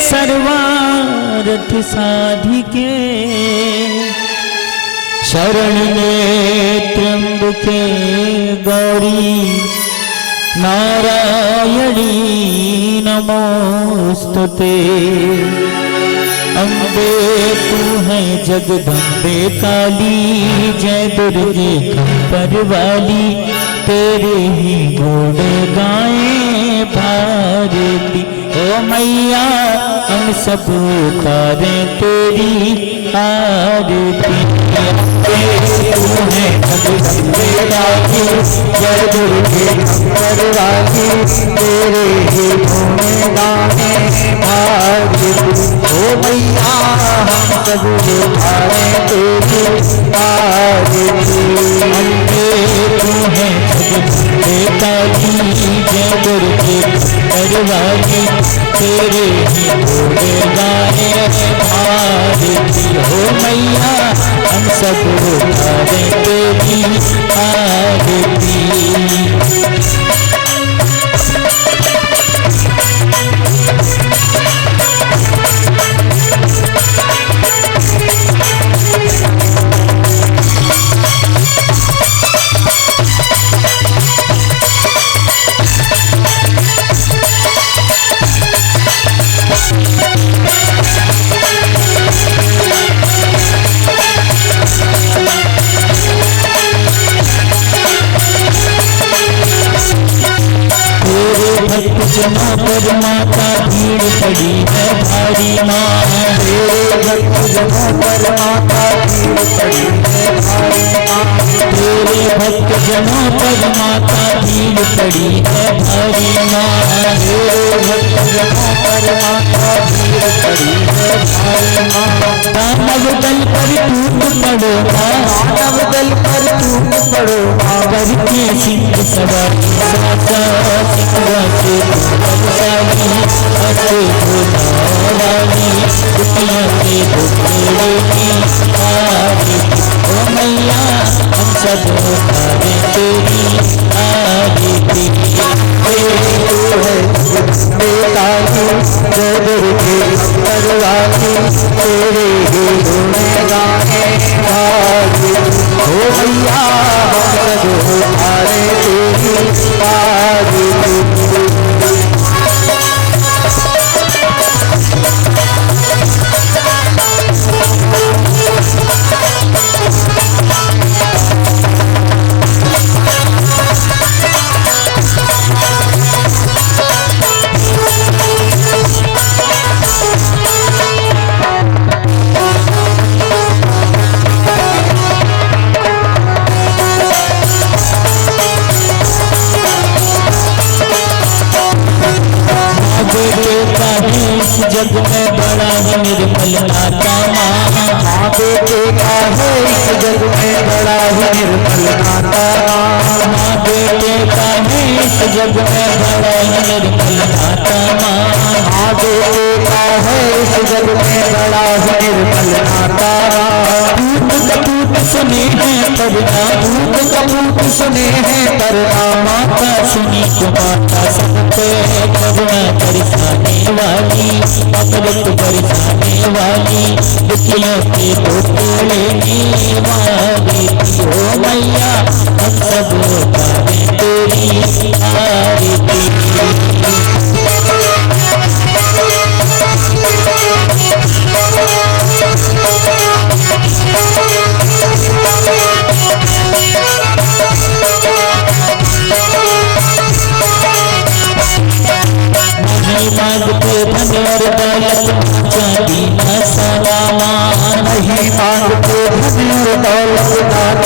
सर्वार्थ साधिके शरण्ये त्र्यंबके गौरी नारायणी नमोस्तुते। अम्बे तू है जगदम्बे काली, जय दुर्गे खप्पर वाली, तेरे ही गुण गाए भारती। ओ मैया हम सब उतारें तेरी आरती। तू है जगदम्बे काली, जय दुर्गे खप्पर वाली, तेरे ही गुण गाए भारती। ओ मैया हम सब उतारें तेरी आरती। अम्बे तू है जगदम्बे काली, जय दुर्गे खप्पर वाली, तेरे ही गुण गाए भारती। हो मैया हम सब उतारें तेरी आरती। जनों पर माता भीड़ पड़ी है भारी माँ, तेरे भक्त जनों पर माता भीड़ पड़ी है भारी माँ, तेरे भक्त जनों पर माता भीड़ पड़ी है भारी माँ, तेरे भक्त जनों पर माता भीड़ पड़ी है भारी माँ। दानव दल पर टूट पड़ो माँ, दानव दल पर टूट पड़ो माँ, करके सिंह सवार साचा सिंह के बलशाली, हंसे वाली दुनिया के टुकड़े की आरती। ओ मैया हम सब उतारें तेरी आरती। जय दुर्गे खप्पर वाली, तेरे ही गुण गाए भारती। ओ मैया हम सब उतारें तेरी आरती। जग में बड़ा ही निर्मल नाता माँ, माँ बेटे का है इस जग में बड़ा ही निर्मल नाता माँ, माँ बेटे का है इस जग में बड़ा ही निर्मल नाता माँ, माँ बेटे का है इस जग में बड़ा ही निर्मल नाता माँ। भूत कपूत सुने हैं परना, भूत कपूत सुने हैं परना, माता सुनी तो माता सब पे करुणा बरसाने वाली, अमृत बरसाने वाली, दुखियों के टोटले वाली। ओ मैया हम सब उतारें तेरी आरती। नहीं मांगते धन और दौलत चांदी न सोना माँ, नहीं मांगते धन और दौलत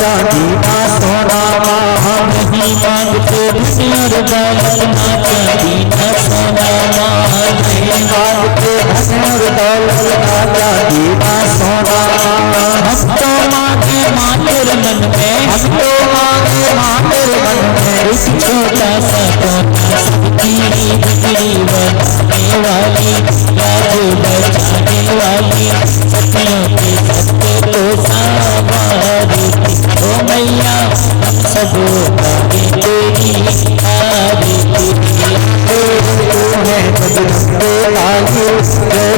चांदी न सोना माँ, नहीं मांगते धन और दौलत चांदी न सोना माँ, नहीं मांगते धन और दौलत चांदी न सोना माँ। हम तो मांगे माँ तेरे मन में, हम तो मांगे माँ तेरे मन में, एक छोटा सा कोना सबकी बिगड़ी बनाने वाली, लाज बचाने वाली, सत्यों के सत्य को संवारती। ओ मैया हम सब उतारें तेरी आरती। जगदम्बे काली, जय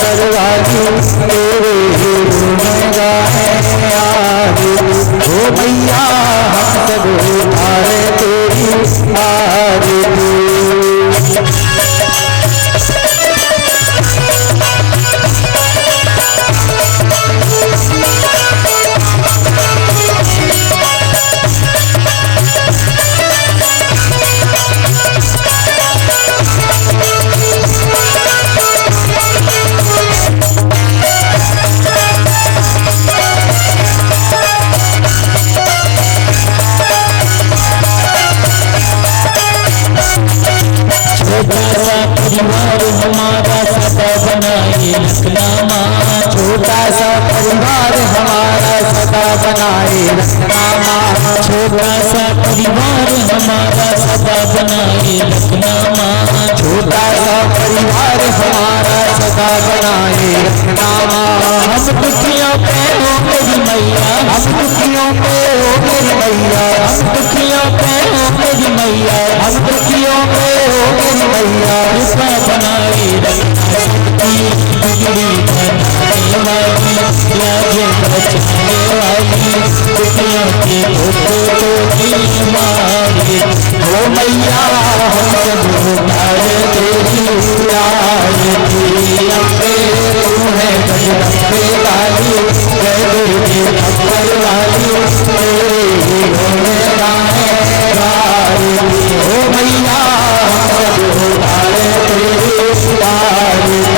अंबर वाली तेरे गुण गाए आज। ओ मैया हम सब उतारे तेरी आरती। छोटा सा परिवार हमारा सदा बनाए रखना माँ। छोटा सा परिवार हमारा सदा बनाए रखना माँ। छोटा सा परिवार हमारा सदा बनाए रखना माँ। छोटा सा परिवार हमारा सदा बनाए रखना माँ। हम दुखियों पे हो मेरी मैया, हम दुखियों पे हो मेरी मैया, हम दुखियों पे हो मेरी मैया, हम दुखियों पे हो मेरी मैया। कृपा बनाए रखना सबकी बिगड़ी बनाने वाली, लाजे बचाने वाली, दुखियों के दुख को मारे। ओ मैया हम सब उतारे तेरी आरती। अम्बे तू है गजरंबे वाली, जय देवी अम्बर वाली, तेरे गुण गाए आरती। ओ मैया हम सब उतारे तेरी आरती।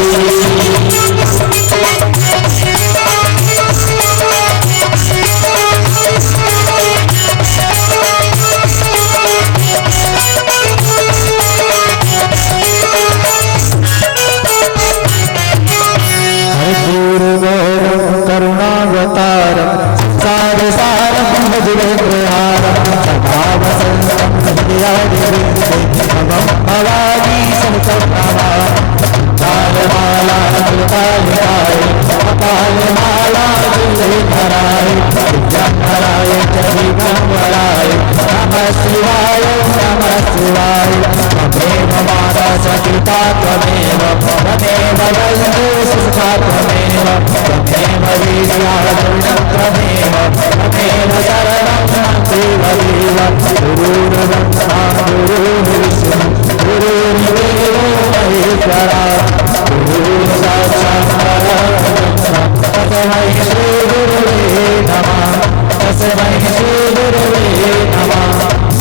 करुणावतारम सार सारम भजवेन्द्रहारम सदा वसंतम हृदयादिवृंदे भवानी संकल्पना। कालमाला कालिकाय कालमाला धराय विद्याधराय चरितंवराय नमः शिवाय नमः शिवाय। त्वमेव माता सहिता त्वमेव त्वमेव वन्दे सुता त्वमेव त्वमेव वीर्यार्जुनं त्वमेव त्वमेव शरणं देवदेव। गुरुर्ब्रह्मा गुरुर्विष्णुः गुरुर्देवो महेश्वरः गुरुर्साक्षात् परब्रह्म तस्मै श्री गुरुवे नमः तस्मै श्री गुरुवे नमः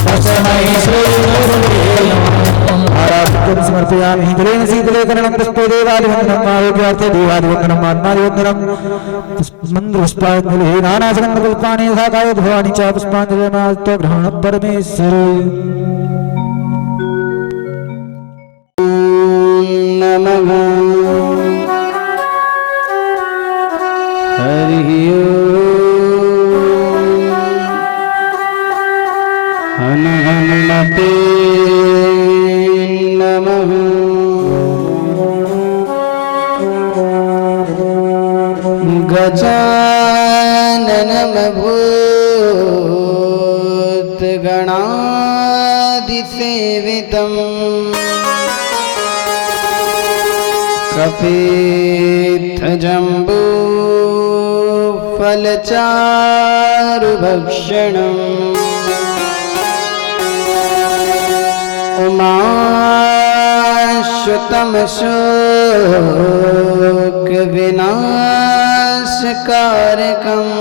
तस्मै श्री गुरुवे नमः। आराधनं समर्पयामि। हिंदुलेन शीतले करणं पुष्पे देवादिवन्दनम् आरोग्यार्थे देवादिवन्दनम् आत्मादिवन्दनम् मन्त्रपुष्पाञ्जलिः नानासङ्गल्पानि यथा काय भवानि च पुष्पाञ्जलिमात्तो ग्रहणं परमेश्वरे। नमः हरि ओम हनुमते नमः। गजाननं भूतगणादिसेवितं कपित्थजम्बूफलचारुभक्षणम् उमाश्रुतं शोकविनाशकारकम्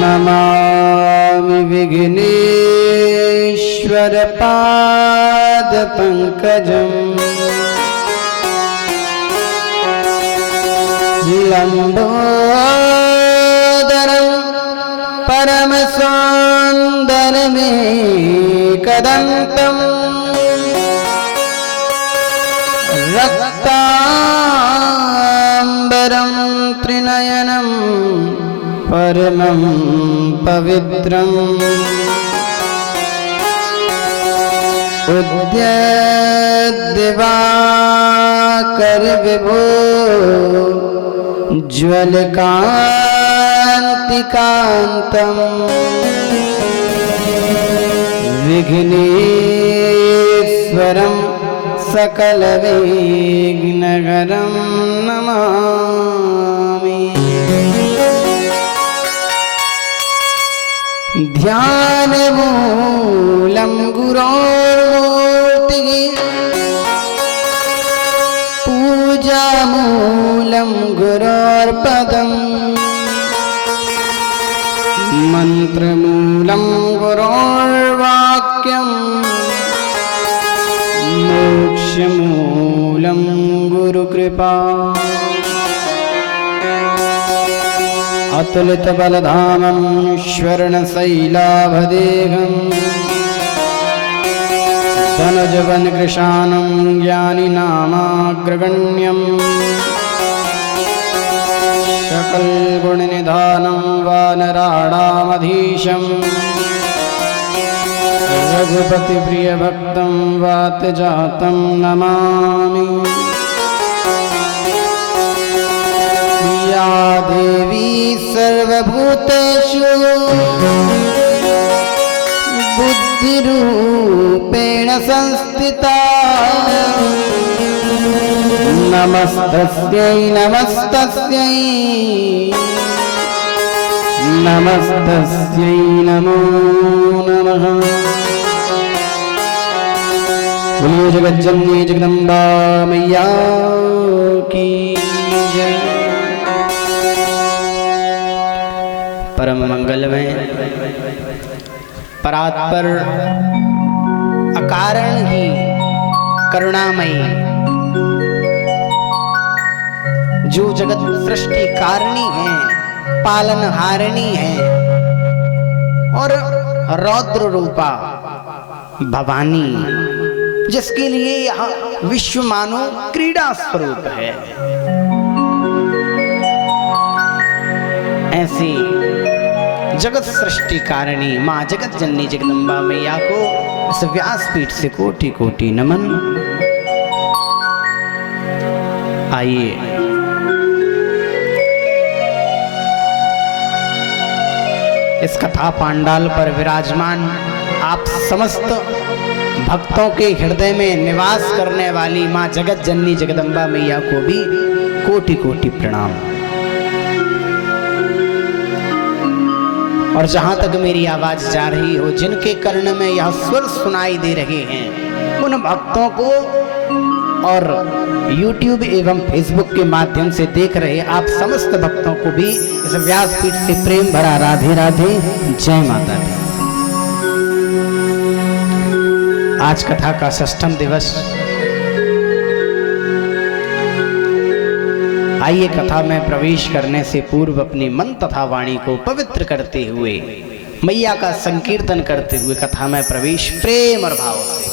नमामि विघ्नेश्वरपादपङ्कजम्। लम्बोदरं परमसुन्दरमेकदन्तम् रक्ताम्बरं त्रिनयनं परमं पवित्रम् उद्यद्दिवाकरविभो ज्वलकान्तिकान्तम् विघ्नेश्वरं सकलविघ्नहरं नमामि। ध्यानमूलं गुरोर्मूर्तिः पूजामूलं गुरोर्पदम् मन्त्रमूलं गुरोर्वाक्यम् मोक्षमूलं गुरुकृपा। अतुलितबलधामं स्वर्णशैलाभदेहम् धनुजवनकृशानं ज्ञानिनामाग्रगण्यं सकलगुणनिधानं वानराणामधीशम् रघुपतिप्रियभक्तं वातजातं नमामि। या देवी सर्वभूतेषु बुद्धिरूपेण संस्थिता नमस्तस्यै नमस्तस्यै नमस्तस्यै नमो नमः। बोलिए जगज्जननी जगदम्बा मैया की जय। परम मंगलमय परात्पर अकारण ही करुणामयी जो जगत सृष्टि कारिणी है, पालनहारिणी है और रौद्र रूपा भवानी, जिसके लिए यह विश्व मानो क्रीड़ा स्वरूप है, ऐसी जगत सृष्टि कारिणी माँ जगत जननी जगदम्बा मैया को इस व्यासपीठ से कोटि कोटि नमन। आइए इस कथा पांडाल पर विराजमान आप समस्त भक्तों के हृदय में निवास करने वाली माँ जगत जननी जगदम्बा मैया को भी कोटि कोटि प्रणाम। और जहां तक मेरी आवाज जा रही हो, जिनके कर्ण में यह स्वर सुनाई दे रहे हैं, उन भक्तों को और YouTube एवं Facebook के माध्यम से देख रहे आप समस्त भक्तों को भी इस व्यासपीठ से प्रेम भरा राधे राधे, जय माता दी। आज कथा का 6वां दिवस। आइए कथा में प्रवेश करने से पूर्व अपनी मन तथा वाणी को पवित्र करते हुए, मैया का संकीर्तन करते हुए कथा में प्रवेश प्रेम और भाव से।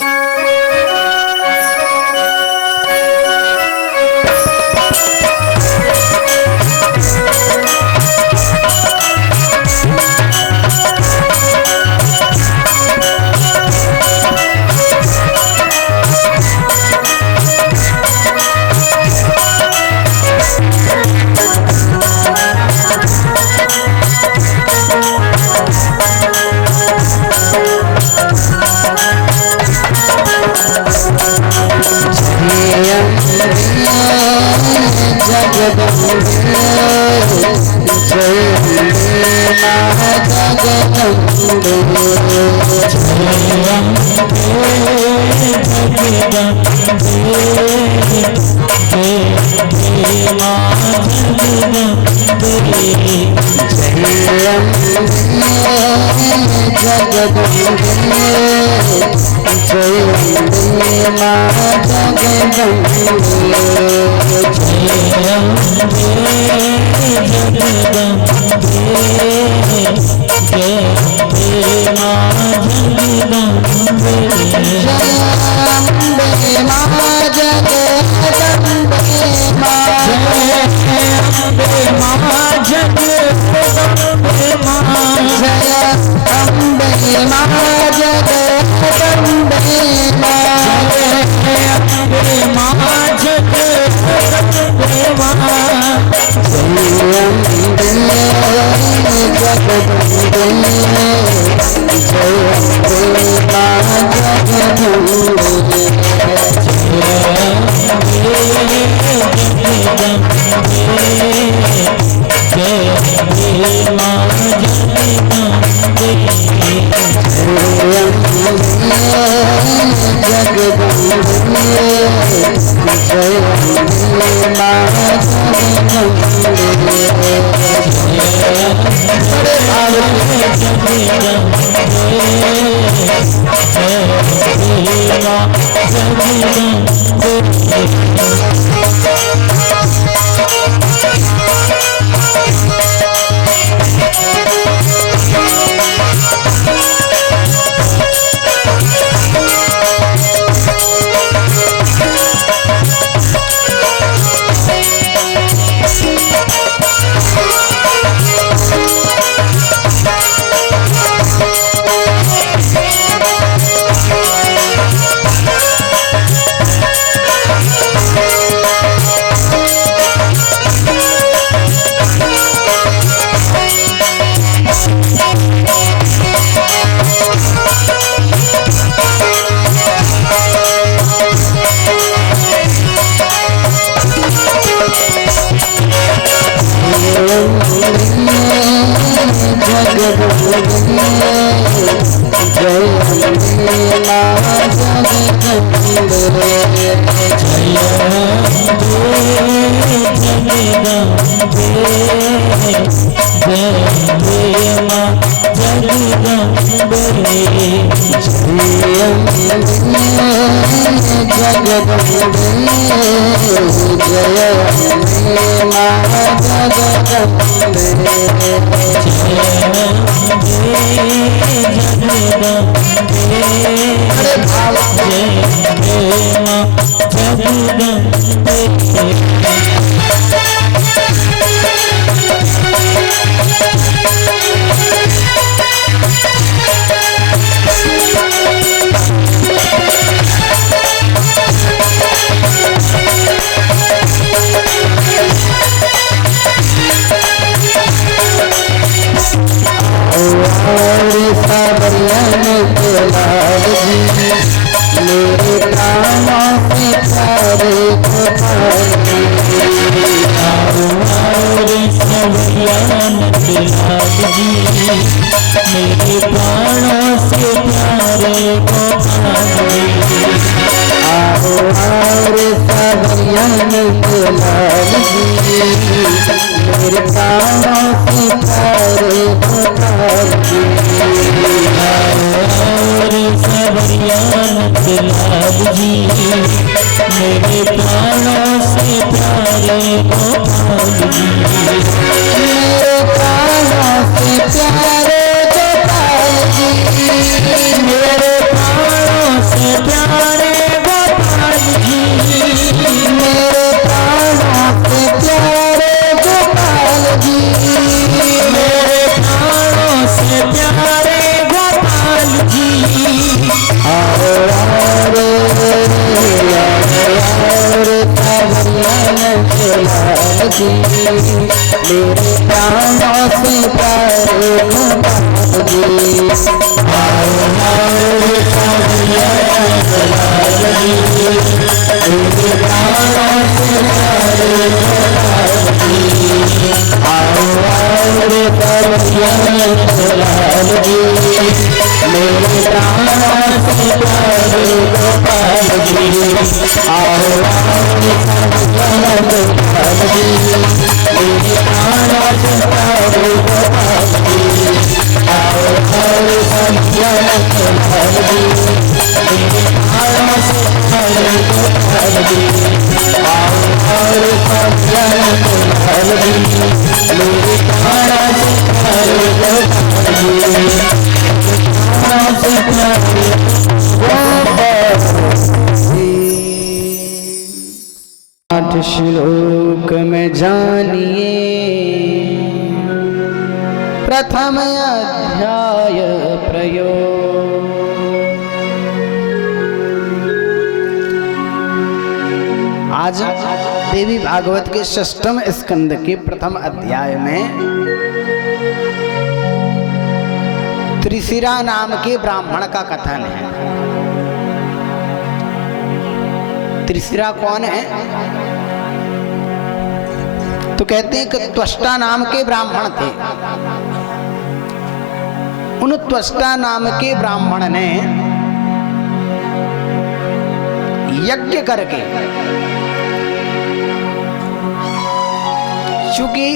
जय माँ जगदम्बे। मेरे प्राणों से प्यारे आओ रे सावरिया लाल जी, मेरे प्राणों से प्यारे गोपाल जी। आओ रे सावरिया लाल जी, मेरे प्राणों से प्यारे गोपाल जी। मेरे प्राणों से प्यारे गोपाल जी, मेरे प्राणों से प्यारे गोपाल जी, मेरे प्राणों से प्यारे गोपाल जी, मेरे प्राणों से प्यारे गोपाल जी। आओ रे जी, मेरे प्राणों से प्यारे गोपाल जी। आओ रे मेरे प्राणों से प्यारे गोपाल जी। आओ रे लाल जी, मेरे प्राणों से प्यारे गोपाल जी। आओ रे गोपाल जी, मेरे प्राणों से प्यारे गोपाल जी। आओ रे गोपाल जी, मेरे प्राणों से प्यारे गोपाल जी। आओ रे गोपाल जी, मेरे प्राणों से प्यारे गोपाल जी। प्राणों से प्यारे गोपाल जी। 8 श्लोक में जानिए प्रथम अध्याय प्रयोग। आज देवी भागवत के 6ठम स्कंद के प्रथम अध्याय में त्रिशिरा नाम के ब्राह्मण का कथन है। त्रिशिरा कौन है? तो कहते हैं कि त्वष्टा नाम के ब्राह्मण थे। उन त्वष्टा नाम के ब्राह्मण ने यज्ञ करके, चूंकि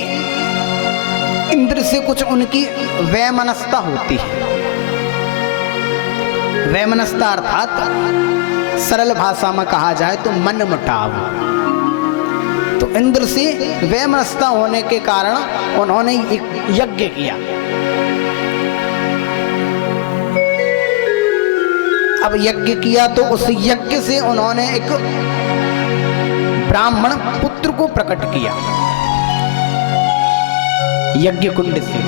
इंद्र से कुछ उनकी वैमनस्यता होती है। वैमनस्यता अर्थात सरल भाषा में कहा जाए तो मन मुटाव। तो इंद्र से वैमनस्यता होने के कारण उन्होंने एक यज्ञ किया। अब यज्ञ किया तो उस यज्ञ से उन्होंने एक ब्राह्मण पुत्र को प्रकट किया यज्ञ कुंड से,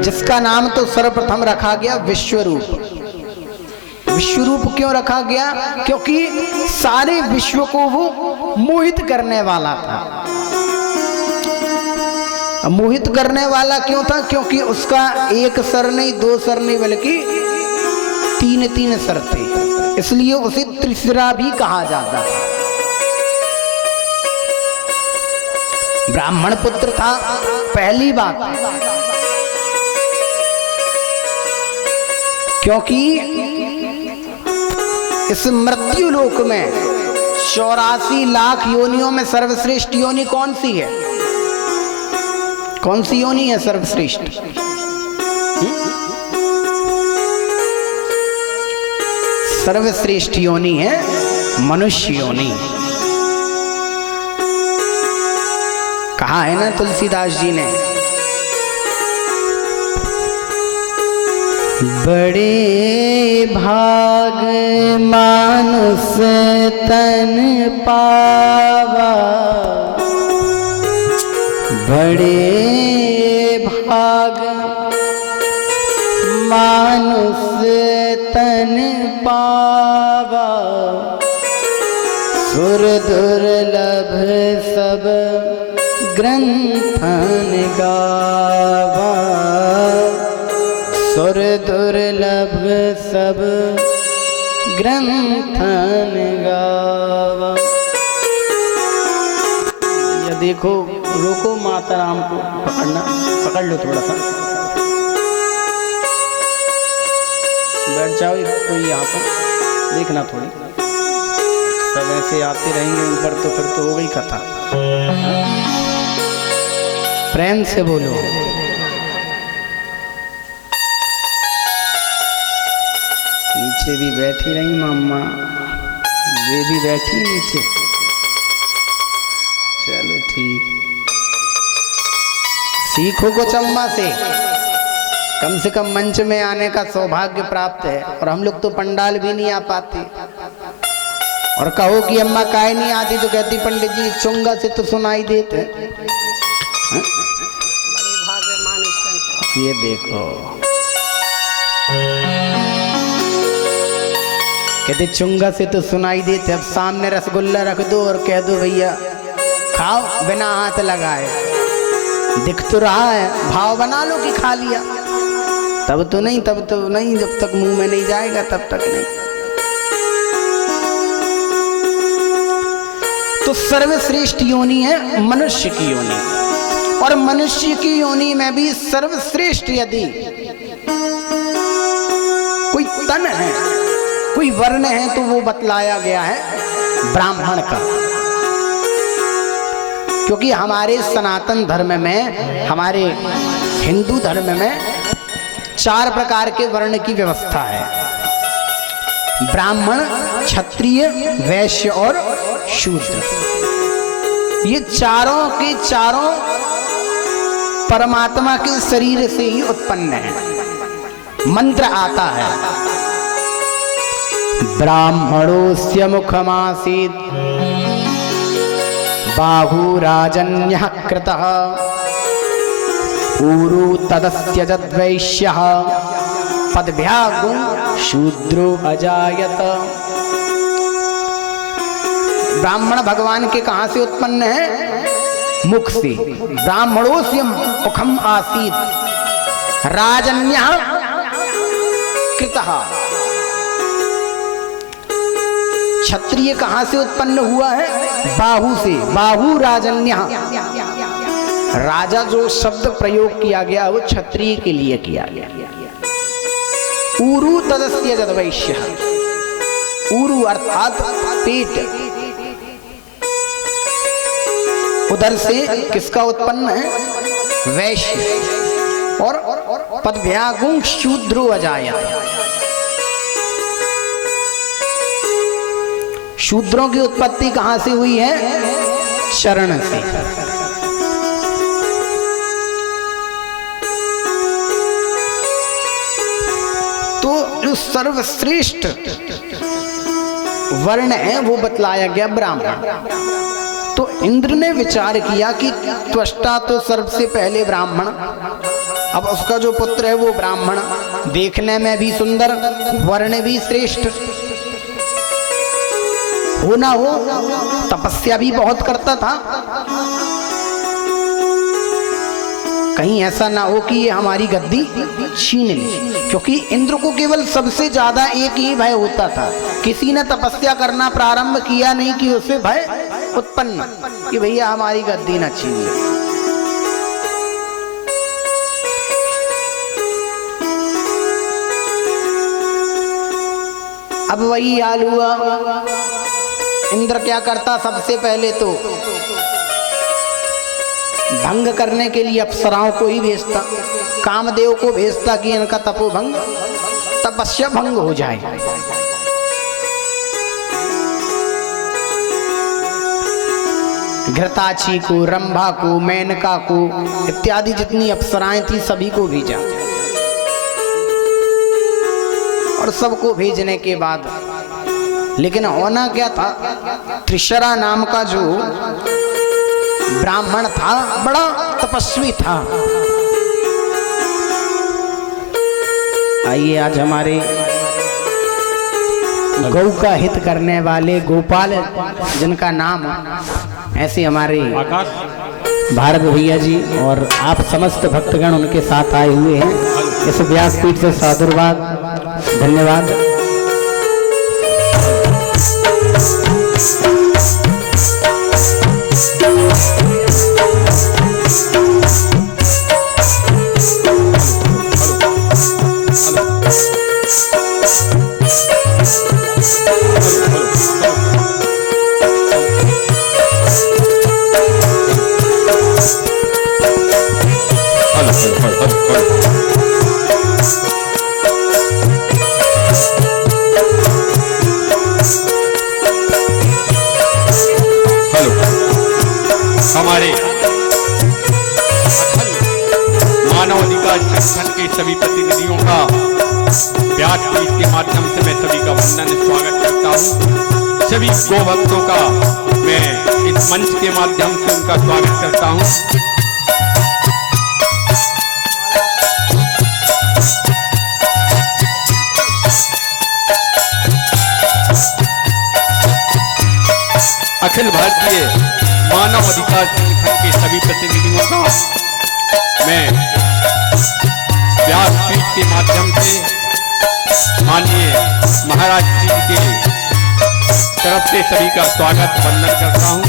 जिसका नाम तो सर्वप्रथम रखा गया विश्वरूप। विश्वरूप क्यों रखा गया? क्योंकि सारे विश्व को वो मोहित करने वाला था। मोहित करने वाला क्यों था? क्योंकि उसका एक सर नहीं, दो सर नहीं, बल्कि तीन तीन सर थे, इसलिए उसे त्रिशिरा भी कहा जाता था। ब्राह्मण पुत्र था, पहली बात, क्योंकि इस मृत्यु लोक में 84 लाख योनियों में सर्वश्रेष्ठ योनि कौन सी है? कौन सी योनि है सर्वश्रेष्ठ? सर्वश्रेष्ठ योनि है मनुष्य योनि। कहा है ना तुलसीदास जी ने, बड़े भाग मानुष तन पावा, बड़े भाग मानुष तन पावा, सुर दुर्लभ सब ग्रंथन गावा, सुर दुर्लभ सब ग्रंथन गावा। ये देखो, रोको माता राम को, पकड़ना, पकड़ लो थोड़ा सा, बैठ जाओ कोई यहाँ पर, देखना थोड़ी, सब ऐसे आते रहेंगे ऊपर तो फिर तो हो गई कथा। प्रेम से बोलो। नीचे भी बैठी रही मम्मा, वे भी बैठी नीचे, चलो ठीक। सीखो कुछ अम्मा से, कम से कम मंच में आने का सौभाग्य प्राप्त है, और हम लोग तो पंडाल भी नहीं आ पाते। और कहो कि अम्मा काहे नहीं आती, तो कहती पंडित जी चुंगा से तो सुनाई देते। ये देखो, कहते चुंगा से तो सुनाई देते। अब सामने रसगुल्ला रख दो और कह दो भैया खाओ बिना हाथ लगाए, दिख तो रहा है, भाव बना लो कि खा लिया, तब तो नहीं, तब तो नहीं, जब तक मुंह में नहीं जाएगा तब तक नहीं। तो सर्वश्रेष्ठ योनि है मनुष्य की योनि, और मनुष्य की योनि में भी सर्वश्रेष्ठ यदि कोई तन है, कोई वर्ण है, तो वो बतलाया गया है ब्राह्मण का। क्योंकि हमारे सनातन धर्म में, हमारे हिंदू धर्म में 4 प्रकार के वर्ण की व्यवस्था है, ब्राह्मण, क्षत्रिय, वैश्य और शूद्र। ये चारों के चारों परमात्मा के शरीर से ही उत्पन्न है। मंत्र आता है, ब्राह्मणोस्य मुखमासीत् बाहुराजन्यः कृतः, ऊरू तदस्य जद्वैश्यः, पदभ्यागुं शूद्रो अजायत। ब्राह्मण भगवान के कहां से उत्पन्न है? मुख से। ब्राह्मणोस्य मुखम आसीत् राजन्यः कृतः। क्षत्रिय कहां से उत्पन्न हुआ है? बाहु से। बाहु राजन्यः, राजा जो शब्द प्रयोग किया गया वो क्षत्रिय के लिए किया गया। ऊरू तदस्य जद्वैश्यः, ऊरू अर्थात पेट, उधर से किसका उत्पन्न है? वैश्य। और पदभ्यागुं शूद्रो अजायत, शूद्रों की उत्पत्ति कहां से हुई है? चरण से। तो जो सर्वश्रेष्ठ वर्ण है वो बतलाया गया ब्राह्मण। तो इंद्र ने विचार किया कि त्वष्टा तो सबसे पहले ब्राह्मण, अब उसका जो पुत्र है वो ब्राह्मण, देखने में भी सुंदर, वर्ण भी श्रेष्ठ, हो ना हो तपस्या भी बहुत करता था, कहीं ऐसा ना हो कि ये हमारी गद्दी छीन ले। क्योंकि इंद्र को केवल सबसे ज्यादा एक ही भय होता था, किसी ने तपस्या करना प्रारंभ किया नहीं कि उसे भय उत्पन्न कि भैया हमारी गद्दी ना छीन ले। अब वही हाल हुआ, इंद्र क्या करता, सबसे पहले तो भंग करने के लिए अप्सराओं को ही भेजता, कामदेव को भेजता कि इनका तपोभंग, तपस्या भंग हो जाए। घृताची को, रंभा को, मेनका को इत्यादि जितनी अप्सराएं थी सभी को भेजा। और सबको भेजने के बाद लेकिन होना क्या था, त्रिशरा नाम का जो ब्राह्मण था बड़ा तपस्वी था। आइए आज हमारे गौ का हित करने वाले गोपाल जिनका नाम, ऐसे हमारे भारत भैया जी और आप समस्त भक्तगण उनके साथ आए हुए हैं। इस व्यासपीठ से सादुर्वाद, धन्यवाद। हमारे मानव अधिकार संगठन के सभी प्रतिनिधियों का व्यासपीठ के माध्यम से मैं सभी का वंदन स्वागत करता हूँ। सभी गो भक्तों का मैं इस मंच के माध्यम से उनका स्वागत करता हूँ। अखिल भारतीय मानव अधिकार संगठन के सभी प्रतिनिधियों का मैं व्यासपीठ के माध्यम से माननीय महाराज जी के तरफ से सभी का स्वागत वंदन करता हूं।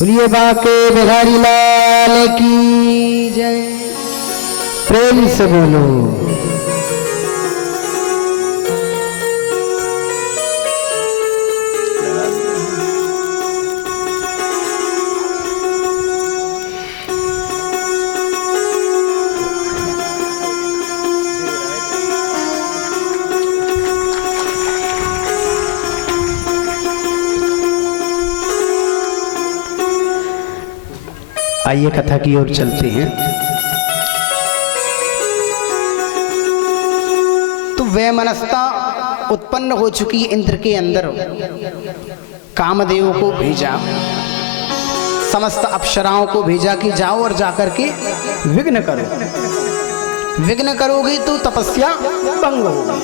बोलिए बाके बिहारी लाल की जय, प्रेम से बोलो। आइए कथा की ओर चलते हैं। तो वैमनस्ता उत्पन्न हो चुकी इंद्र के अंदर, कामदेव को भेजा, समस्त अप्सराओं को भेजा कि जाओ और जाकर के विघ्न करो, विघ्न करोगे तो तपस्या भंग होगी।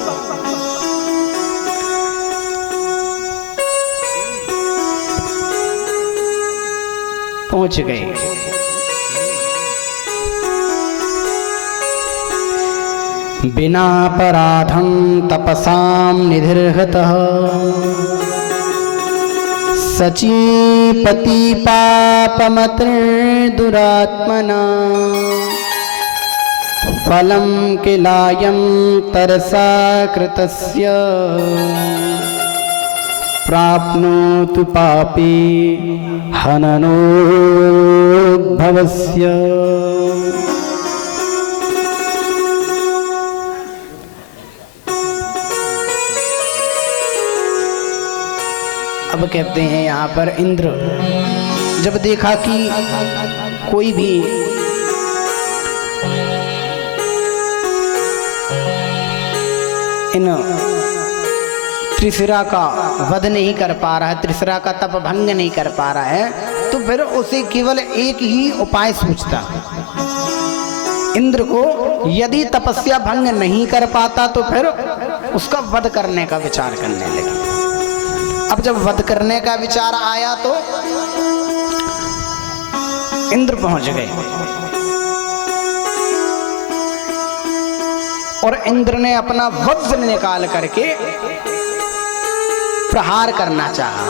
पहुंच गए। बिना अपराधं तपसां निधिर्हतः सचीपति पापमत्र दुरात्मना फलं किलायं तरसा कृतस्य प्राप्नोतु पापी हननोद्भवस्य। अब कहते हैं यहाँ पर इंद्र जब देखा कि कोई भी इन त्रिशिरा का वध नहीं कर पा रहा है, त्रिशिरा का तप भंग नहीं कर पा रहा है, तो फिर उसे केवल एक ही उपाय सूझता इंद्र को। यदि तपस्या भंग नहीं कर पाता तो फिर उसका वध करने का विचार करने लगे। अब जब वध करने का विचार आया तो इंद्र पहुंच गए और इंद्र ने अपना वज्र निकाल करके प्रहार करना चाहा।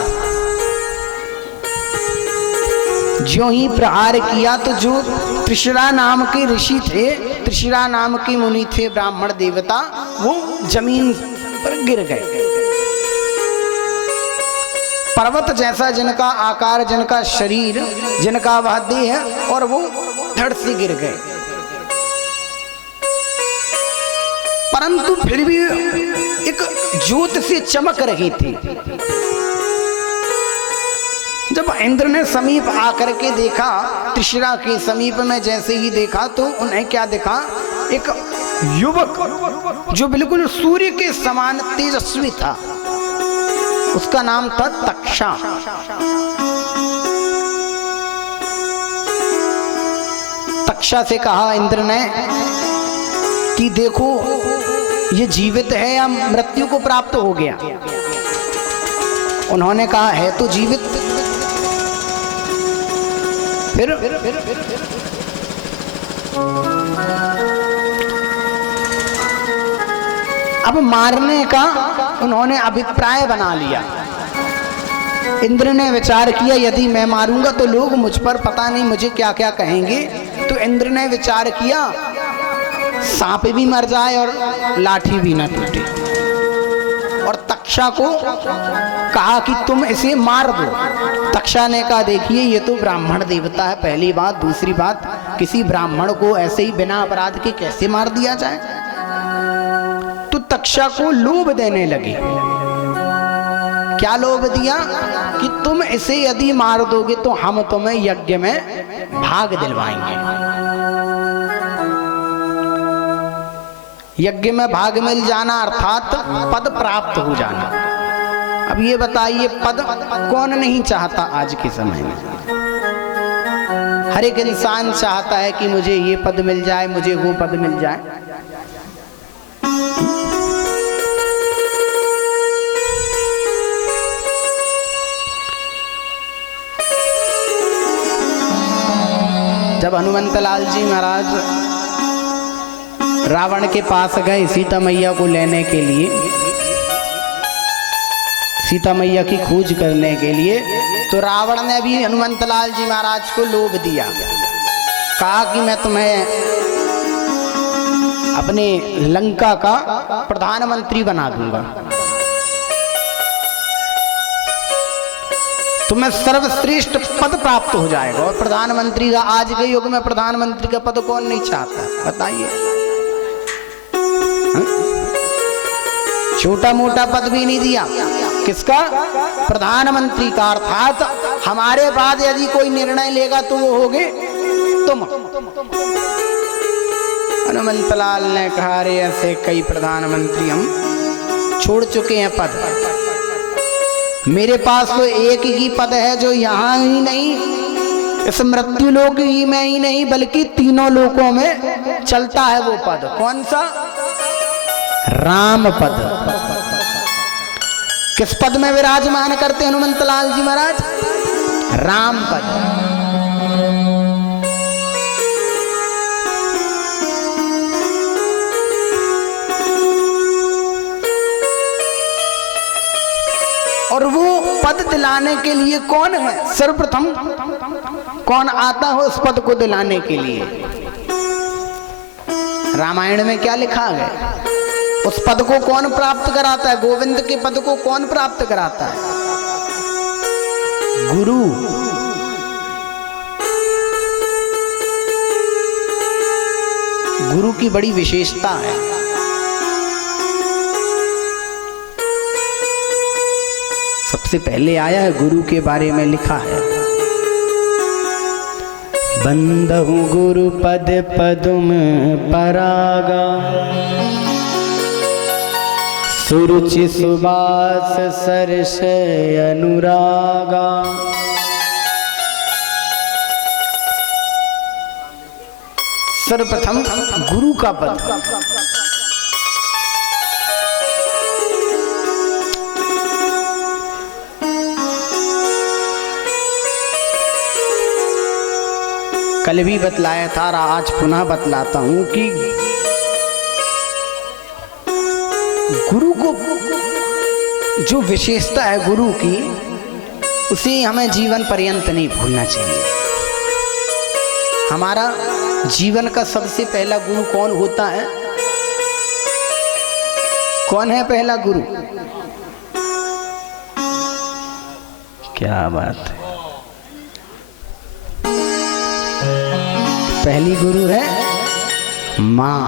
जो ही प्रहार किया तो जो त्रिशिरा नाम के ऋषि थे, त्रिशिरा नाम के मुनि थे, ब्राह्मण देवता, वो जमीन पर गिर गए। पर्वत जैसा जिनका आकार, जिनका शरीर, जिनका वह देह, और वो धड़ से गिर गए। परंतु फिर भी एक ज्योत से चमक रही थी। जब इंद्र ने समीप आकर के देखा, त्रिशिरा के समीप में जैसे ही देखा तो उन्हें क्या देखा, एक युवक जो बिल्कुल सूर्य के समान तेजस्वी था। उसका नाम था तक्षा। तक्षा से कहा इंद्र ने कि देखो ये जीवित है या मृत्यु को प्राप्त हो गया। उन्होंने कहा है तो जीवित। फिर अब मारने का उन्होंने अभिप्राय बना लिया। इंद्र ने विचार किया यदि मैं मारूंगा तो लोग मुझ पर पता नहीं मुझे क्या क्या कहेंगे। तो इंद्र ने विचार किया सांप भी मर जाए और लाठी भी ना टूटे, और तक्षा को कहा कि तुम इसे मार दो। तक्षा ने कहा देखिए ये तो ब्राह्मण देवता है, पहली बात। दूसरी बात, किसी ब्राह्मण को ऐसे ही बिना अपराध के कैसे मार दिया जाए। तो तक्षा को लोभ देने लगे। क्या लोभ दिया कि तुम इसे यदि मार दोगे तो हम तुम्हें यज्ञ में भाग दिलवाएंगे। यज्ञ में भाग मिल जाना अर्थात पद प्राप्त हो जाना। अब ये बताइए पद कौन नहीं चाहता आज के समय में। हर एक इंसान चाहता है कि मुझे ये पद मिल जाए, मुझे वो पद मिल जाए। जब हनुमंतलाल जी महाराज रावण के पास गए सीता मैया को लेने के लिए, सीता मैया की खोज करने के लिए, तो रावण ने भी हनुमंतलाल जी महाराज को लोभ दिया। कहा कि मैं तुम्हें अपने लंका का प्रधानमंत्री बना दूंगा, तुम्हें सर्वश्रेष्ठ पद प्राप्त हो जाएगा। और प्रधानमंत्री का, आज के युग में प्रधानमंत्री का पद कौन नहीं चाहता बताइए। छोटा मोटा पद भी नहीं दिया, किसका? प्रधानमंत्री का। अर्थात हमारे बाद यदि कोई निर्णय लेगा तो वो होगे तुम। हनुमंतलाल ने कहा रे ऐसे कई प्रधानमंत्री हम छोड़ चुके हैं पद, मेरे पास तो एक ही पद है जो यहाँ ही नहीं, इस मृत्यु लोक ही में ही नहीं बल्कि तीनों लोकों में चलता है वो पद। कौन सा? राम पद। किस पद में विराजमान करते हनुमंतलाल जी महाराज? राम पद। और वो पद दिलाने के लिए कौन है? सर्वप्रथम कौन आता हो उस पद को दिलाने के लिए? रामायण में क्या लिखा है? उस पद को कौन प्राप्त कराता है? गोविंद के पद को कौन प्राप्त कराता है? गुरु। गुरु की बड़ी विशेषता है। सबसे पहले आया है गुरु के बारे में लिखा है, बंदहु गुरु पद पदुम परागा, सुरुचि सुबास सरस अनुरागा। सर्वप्रथम गुरु का पद। कल भी बतलाया था और आज पुनः बतलाता हूं कि गुरु को जो विशेषता है गुरु की, उसे हमें जीवन पर्यंत नहीं भूलना चाहिए। हमारा जीवन का सबसे पहला गुरु कौन होता है? कौन है पहला गुरु? क्या बात है। पहली गुरु है मां।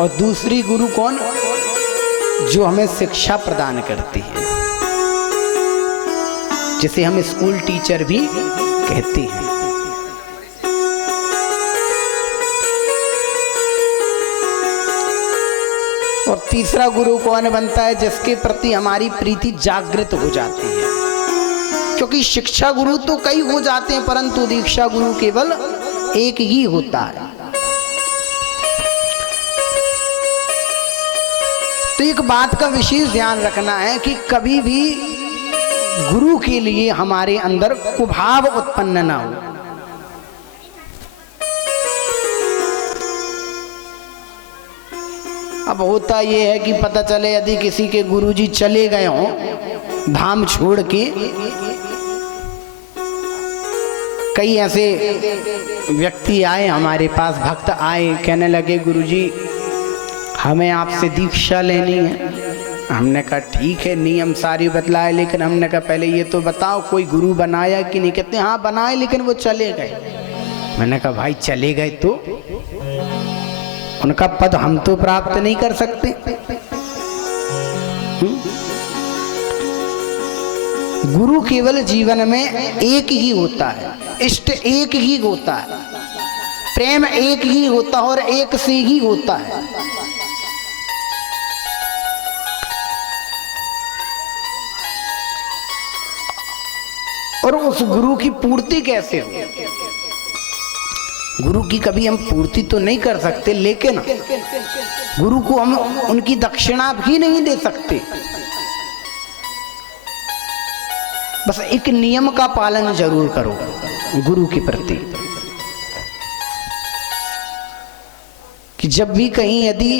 और दूसरी गुरु कौन? जो हमें शिक्षा प्रदान करती है, जिसे हम स्कूल टीचर भी कहते हैं। और तीसरा गुरु कौन बनता है? जिसके प्रति हमारी प्रीति जागृत हो जाती है। क्योंकि शिक्षा गुरु तो कई हो जाते हैं, परंतु दीक्षा गुरु केवल एक ही होता है। तो एक बात का विशेष ध्यान रखना है कि कभी भी गुरु के लिए हमारे अंदर कुभाव उत्पन्न ना हो। अब होता यह है कि पता चले यदि किसी के गुरुजी चले गए हों धाम छोड़ के, कई ऐसे व्यक्ति आए हमारे पास, भक्त आए, कहने लगे गुरुजी हमें आपसे दीक्षा लेनी है। हमने कहा ठीक है, नियम सारी बतलाए, लेकिन हमने कहा पहले ये तो बताओ कोई गुरु बनाया कि नहीं? कहते हाँ बनाए, लेकिन वो चले गए। मैंने कहा भाई चले गए तो उनका पद हम तो प्राप्त नहीं कर सकते। गुरु केवल जीवन में एक ही होता है, इष्ट एक ही होता है, प्रेम एक ही होता है और एक से ही होता है। और उस गुरु की पूर्ति कैसे हो? गुरु की कभी हम पूर्ति तो नहीं कर सकते, लेकिन गुरु को हम उनकी दक्षिणा भी नहीं दे सकते। बस एक नियम का पालन जरूर करो गुरु के प्रति, कि जब भी कहीं यदि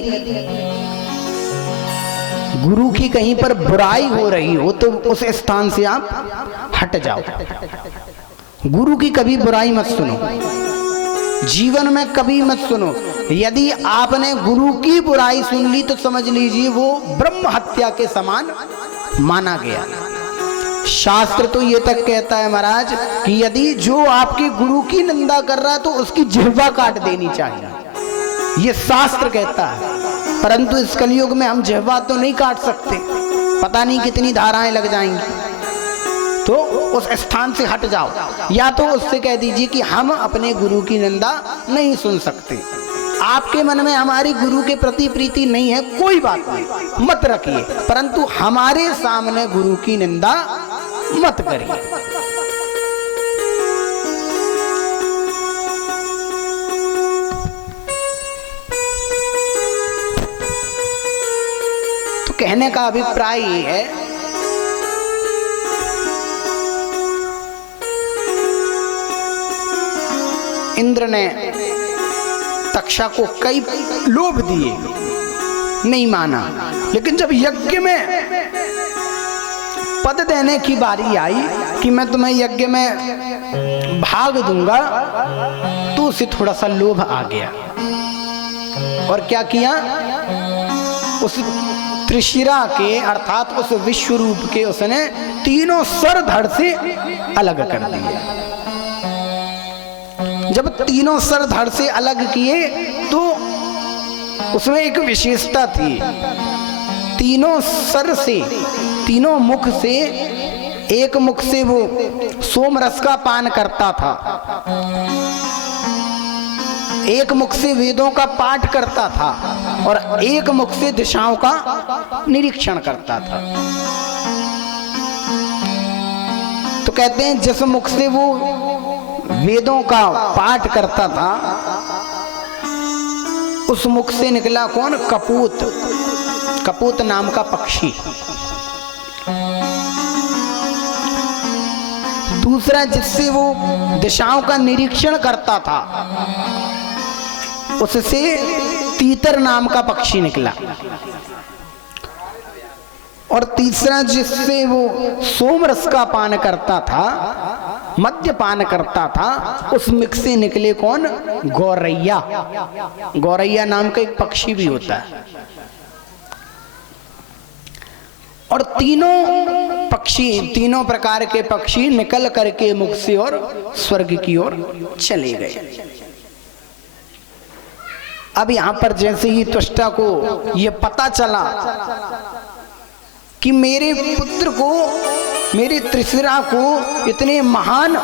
गुरु की कहीं पर बुराई हो रही हो तो उस स्थान से आप हट जाओ। गुरु की कभी बुराई मत सुनो, जीवन में कभी मत सुनो। यदि आपने गुरु की बुराई सुन ली तो समझ लीजिए वो ब्रह्म हत्या के समान माना गया। शास्त्र तो ये तक कहता है महाराज कि यदि जो आपके गुरु की निंदा कर रहा है तो उसकी जिह्वा काट देनी चाहिए, ये शास्त्र कहता है। परंतु इस कलयुग में हम जिह्वा तो नहीं काट सकते, पता नहीं कितनी धाराएं लग जाएंगी। तो उस स्थान से हट जाओ, या तो उससे कह दीजिए कि हम अपने गुरु की निंदा नहीं सुन सकते। आपके मन में हमारी गुरु के प्रति प्रीति नहीं है, कोई बात नहीं, मत रखिए, परंतु हमारे सामने गुरु की निंदा मत करिए। तो कहने का अभिप्राय ये है इंद्र ने तक्षा को कई लोभ दिए, नहीं माना, लेकिन जब यज्ञ में पद देने की बारी आई कि मैं तुम्हें यज्ञ में भाग दूंगा, तो उसे थोड़ा सा लोभ आ गया और क्या किया, उस त्रिशिरा के अर्थात उस विश्व रूप के उसने तीनों सर धड़ से अलग कर दिए। जब तीनों सर धड़ से अलग किए तो उसमें एक विशेषता थी, तीनों सर से, तीनों मुख से, एक मुख से वो सोम रस का पान करता था, एक मुख से वेदों का पाठ करता था और एक मुख से दिशाओं का निरीक्षण करता था। तो कहते हैं जिस मुख से वो वेदों का पाठ करता था उस मुख से निकला कौन, कपूत, कपूत नाम का पक्षी। दूसरा जिससे वो दिशाओं का निरीक्षण करता था उससे तीतर नाम का पक्षी निकला। और तीसरा जिससे वो सोम रस का पान करता था, मद्यपान करता था, उस मुख से निकले कौन, गौरैया। गौरैया नाम का एक पक्षी भी होता है। और तीनों पक्षी, तीनों प्रकार के पक्षी निकल करके मुख से और स्वर्ग की ओर चले गए। अब यहां पर जैसे ही त्वष्टा को यह पता चला कि मेरे पुत्र को, मेरे त्रिशिरा को, इतने महान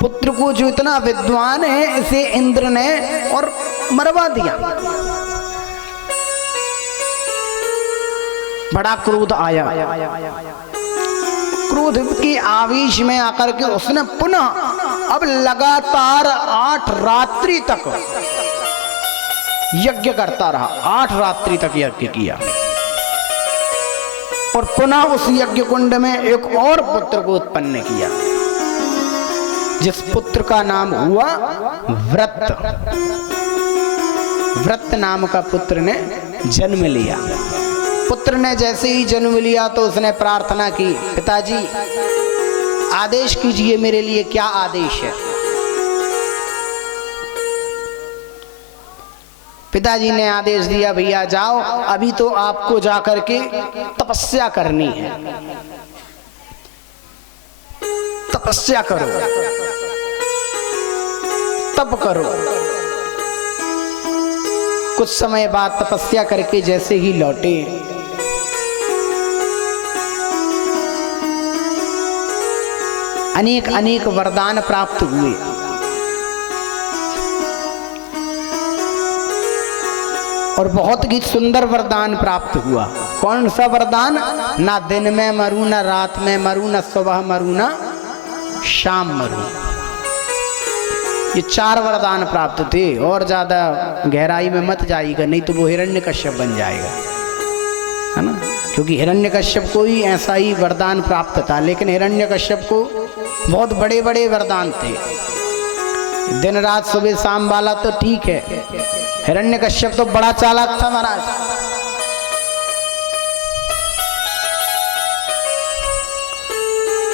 पुत्र को जो इतना विद्वान है, इसे इंद्र ने और मरवा दिया, बड़ा क्रोध आया। क्रोध के आवेश में आकर के उसने पुनः अब लगातार 8 रात्रि तक यज्ञ करता रहा, 8 रात्रि तक यज्ञ किया और पुनः उस यज्ञ कुंड में एक और पुत्र को उत्पन्न किया, जिस पुत्र का नाम हुआ व्रत। व्रत नाम का पुत्र ने जन्म लिया। पुत्र ने जैसे ही जन्म लिया तो उसने प्रार्थना की, पिताजी आदेश कीजिए, मेरे लिए क्या आदेश है। पिताजी ने आदेश दिया, भैया जाओ, अभी तो आपको जाकर के तपस्या करनी है, तपस्या करो, तप करो। कुछ समय बाद तपस्या करके जैसे ही लौटे, अनेक अनेक वरदान प्राप्त हुए। और बहुत ही सुंदर वरदान प्राप्त हुआ। कौन सा वरदान? ना दिन में मरूं, ना रात में मरूं, ना सुबह मरूं, ना शाम मरूं। ये 4 वरदान प्राप्त थे। और ज्यादा गहराई में मत जाइएगा, नहीं तो वो हिरण्यकश्यप बन जाएगा, है ना। क्योंकि हिरण्यकश्यप को ही ऐसा ही वरदान प्राप्त था, लेकिन हिरण्यकश्यप को बहुत बड़े बड़े वरदान थे। दिन रात सुबह शाम वाला तो ठीक है, हिरण्यकश्यप तो बड़ा चालाक था महाराज।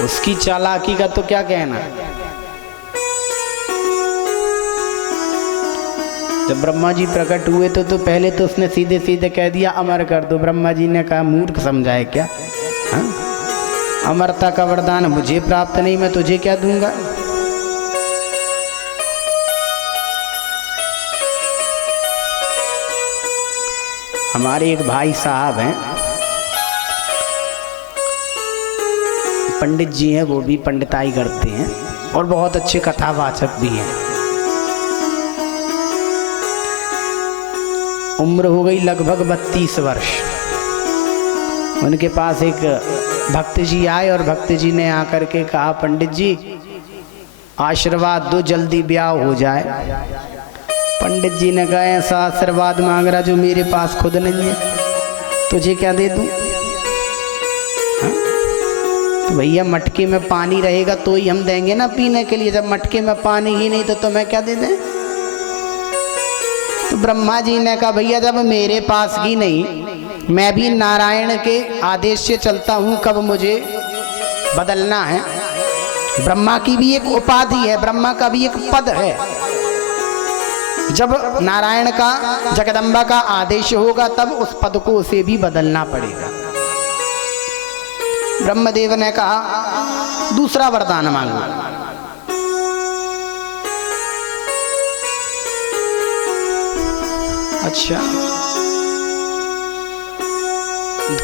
उसकी चालाकी का तो क्या कहना। जब ब्रह्मा जी प्रकट हुए तो पहले तो उसने सीधे सीधे कह दिया अमर कर दो। ब्रह्मा जी ने कहा मूर्ख समझाए क्या, हा? अमरता का वरदान मुझे प्राप्त नहीं, मैं तुझे क्या दूंगा। हमारे एक भाई साहब हैं, पंडित जी हैं, वो भी पंडिताई करते हैं और बहुत अच्छे कथावाचक भी हैं। उम्र हो गई लगभग 32 वर्ष। उनके पास एक भक्त जी आए और भक्त जी ने आकर के कहा, पंडित जी आशीर्वाद दो, जल्दी ब्याह हो जाए। पंडित जी ने कहा ऐसा आशीर्वाद मांग रहा जो मेरे पास खुद नहीं है, तुझे क्या दे दूं। तो भैया मटके में पानी रहेगा तो ही हम देंगे ना पीने के लिए, जब मटके में पानी ही नहीं तो तुम्हें क्या दे दें। तो ब्रह्मा जी ने कहा भैया जब मेरे पास ही नहीं मैं भी नारायण के आदेश से चलता हूँ, कब मुझे बदलना है। ब्रह्मा की भी एक उपाधि है, ब्रह्मा का भी एक पद है। जब नारायण का, जगदम्बा का आदेश होगा तब उस पद को उसे भी बदलना पड़ेगा। ब्रह्मदेव ने कहा दूसरा वरदान मांगो। अच्छा,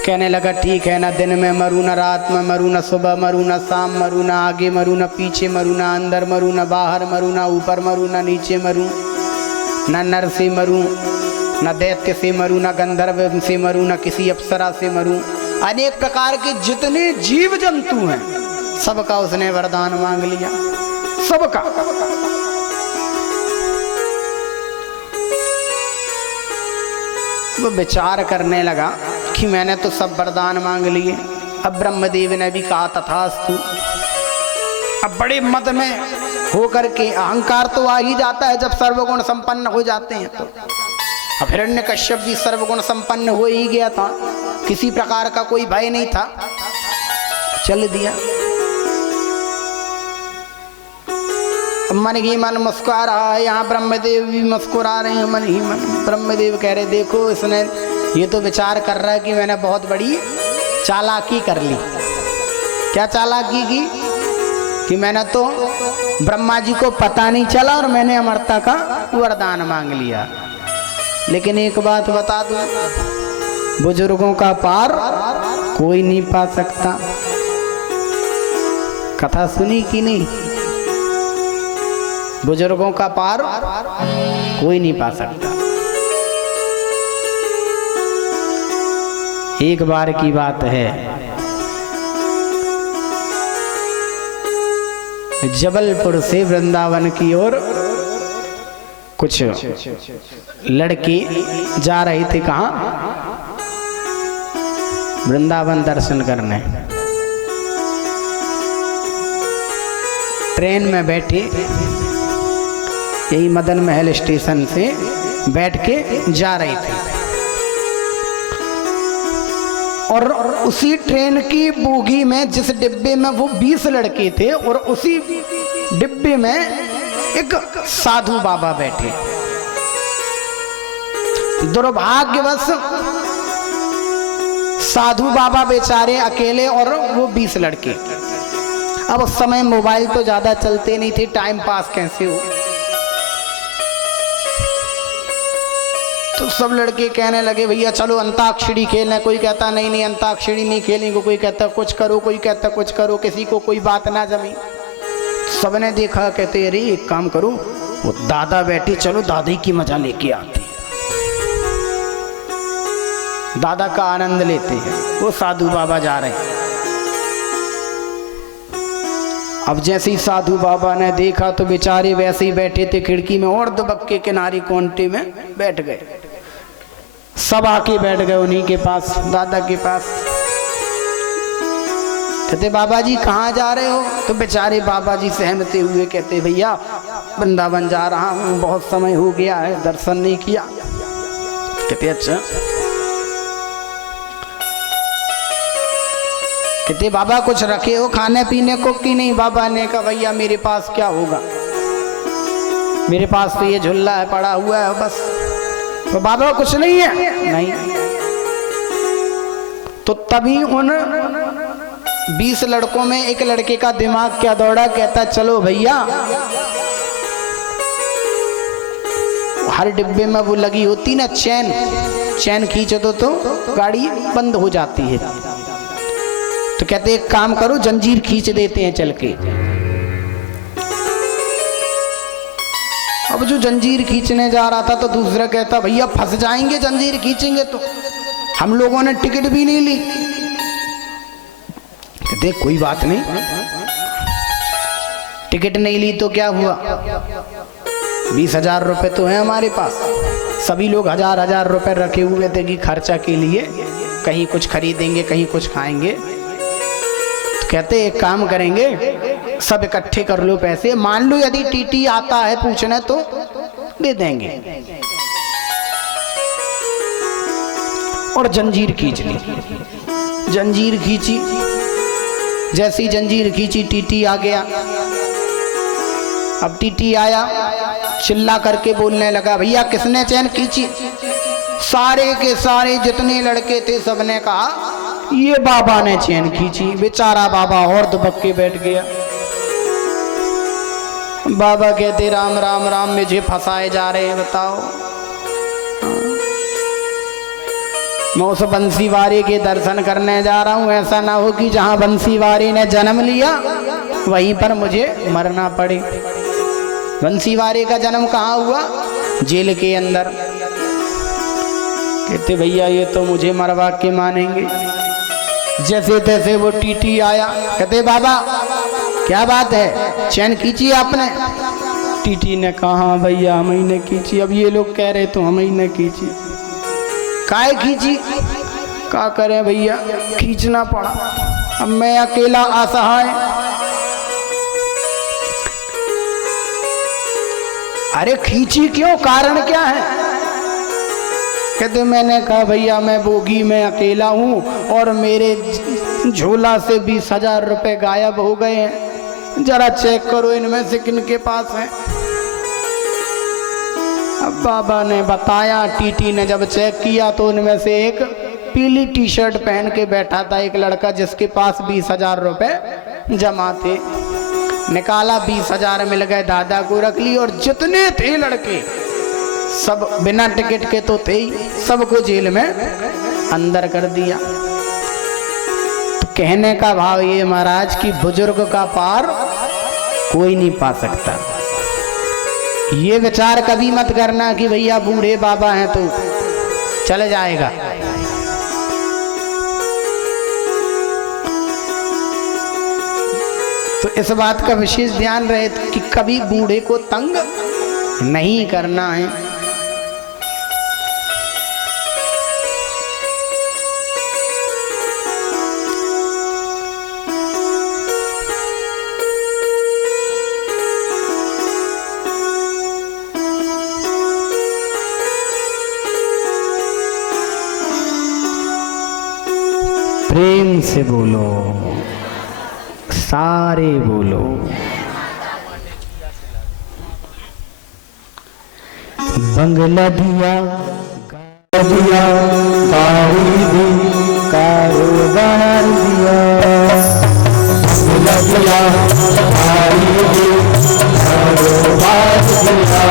कहने लगा ठीक है, ना दिन में मरू, ना रात में मरू, ना सुबह मरू, ना शाम मरू, ना आगे मरू, ना पीछे मरू, ना अंदर मरू, ना बाहर मरू, ना ऊपर मरू, ना नीचे मरू, ना नर से मरू, ना दैत्य से मरू, ना गंधर्व से मरू, ना किसी अप्सरा से मरू। अनेक प्रकार के जितने जीव जंतु हैं सबका उसने वरदान मांग लिया, सबका। वो विचार करने लगा कि मैंने तो सब वरदान मांग लिए। अब ब्रह्मदेव ने भी कहा तथास्तु। अब बड़े मद में होकर के, अहंकार तो आ ही जाता है जब सर्वगुण संपन्न हो जाते हैं तो। अब हिरण्यकश्यप भी सर्वगुण संपन्न हो ही गया था, किसी प्रकार का कोई भय नहीं था, चल दिया। मन ही मन मुस्कुरा रहा है, यहाँ ब्रह्मदेव भी मुस्कुरा रहे हैं मन ही मन। ब्रह्मदेव कह रहे देखो इसने ये तो विचार कर रहा है कि मैंने बहुत बड़ी चालाकी कर ली। क्या चालाकी की? कि मैंने तो ब्रह्मा जी को पता नहीं चला और मैंने अमरता का वरदान मांग लिया। लेकिन एक बात बता दूं, बुजुर्गों का पार कोई नहीं पा सकता। कथा सुनी कि नहीं? बुजुर्गों का पार कोई नहीं पा सकता। एक बार की बात है, जबलपुर से वृंदावन की ओर कुछ लड़के जा रहे थे। कहाँ? वृंदावन दर्शन करने। ट्रेन में बैठे, यही मदन महल स्टेशन से बैठ के जा रहे थे और उसी ट्रेन की बोगी में, जिस डिब्बे में वो 20 लड़के थे, और उसी डिब्बे में एक साधु बाबा बैठे। दुर्भाग्यवश साधु बाबा बेचारे अकेले और वो 20 लड़के। अब उस समय मोबाइल तो ज्यादा चलते नहीं थे, टाइम पास कैसे हो। तो सब लड़के कहने लगे भैया चलो अंताक्षरी खेलना। कोई कहता नहीं नहीं अंताक्षरी नहीं खेलेंगे, कोई कहता कुछ करो, कोई कहता कुछ करो, किसी को कोई बात ना जमी। सबने देखा, कहते अरे एक काम करो, वो दादा बैठी, चलो दादी की मजा लेके आते हैं, दादा का आनंद लेते हैं। वो साधु बाबा जा रहे हैं। अब जैसे ही साधु बाबा ने देखा तो बेचारे वैसे ही बैठे थे खिड़की में और दुबक के किनारे कोंटे में बैठ गए। सब आके बैठ गए उन्हीं के पास, दादा के पास। कहते बाबा जी कहाँ जा रहे हो? तो बेचारे बाबा जी सहमते हुए कहते भैया वृंदावन जा रहा हूँ, बहुत समय हो गया है, दर्शन नहीं किया। कहते अच्छा। कहते बाबा कुछ रखे हो खाने पीने को कि नहीं? बाबा ने कहा भैया मेरे पास क्या होगा, मेरे पास तो ये झुल्ला है पड़ा हुआ है बस। तो बाबा कुछ नहीं है? नहीं। तो तभी उन 20 लड़कों में एक लड़के का दिमाग क्या दौड़ा, कहता चलो भैया, हर डिब्बे में वो लगी होती ना चैन, चैन खींचो तो गाड़ी बंद हो जाती है। तो कहते एक काम करो, जंजीर खींच देते हैं चल के। अब जो जंजीर खींचने जा रहा था तो दूसरा कहता भैया फंस जाएंगे, जंजीर खींचेंगे तो, हम लोगों ने टिकट भी नहीं ली। कहते कोई बात नहीं, टिकट नहीं ली तो क्या हुआ, 20,000 रुपए तो है हमारे पास। सभी लोग 1,000 रुपए रखे हुए थे कि खर्चा के लिए, कहीं कुछ खरीदेंगे कहीं कुछ खाएंगे। कहते एक काम करेंगे, सब इकट्ठे कर लो पैसे, मान लो यदि टीटी आता है पूछना तो दे देंगे। और जंजीर खींच ली। जंजीर खींची, जैसी जंजीर खींची टीटी आ गया। अब टीटी आया, चिल्ला करके बोलने लगा, भैया किसने चैन खींची? सारे के सारे जितने लड़के थे सबने कहा ये बाबा ने चैन खींची। बेचारा बाबा और दुबक के बैठ गया। बाबा कहते राम राम राम, मुझे फंसाए जा रहे हैं, बताओ। मैं उस बंसीवारे के दर्शन करने जा रहा हूं, ऐसा ना हो कि जहां बंसीवारे ने जन्म लिया वहीं पर मुझे मरना पड़े। बंसीवारे का जन्म कहाँ हुआ? जेल के अंदर। कहते भैया ये तो मुझे मरवा के मानेंगे। जैसे तैसे वो टीटी आया। कहते बाबा क्या बात है, चैन खींची आपने? टीटी ने कहा हाँ भैया हम ही ने खींची। अब ये लोग कह रहे तो हम ही ने खींची। काहे खींची? क्या करें भैया, खींचना पड़ा। अब मैं अकेला असहाय। अरे खींची क्यों, कारण क्या है? कहते मैंने कहा भैया मैं बोगी में अकेला हूँ और मेरे झोला से 20,000 रुपए गायब हो गए हैं, जरा चेक करो इनमें से किन के पास है। अब बाबा ने बताया, टीटी ने जब चेक किया तो उनमें से एक पीली टी शर्ट पहन के बैठा था एक लड़का जिसके पास 20,000 रुपए जमा थे। निकाला, 20,000 मिल गए, दादा को रख ली। और जितने थे लड़के सब बिना टिकट के तो थे ही, सबको जेल में अंदर कर दिया। तो कहने का भाव ये महाराज की बुजुर्ग का पार कोई नहीं पा सकता। ये विचार कभी मत करना कि भैया बूढ़े बाबा हैं तो चल जाएगा। तो इस बात का विशेष ध्यान रहे कि कभी बूढ़े को तंग नहीं करना है। प्रेम से बोलो, सारे बोलो। बंगला दिया दिया, गाड़ी दी, कारोबार दिया। बंगला दिया, गाड़ी दी, कारोबार दिया।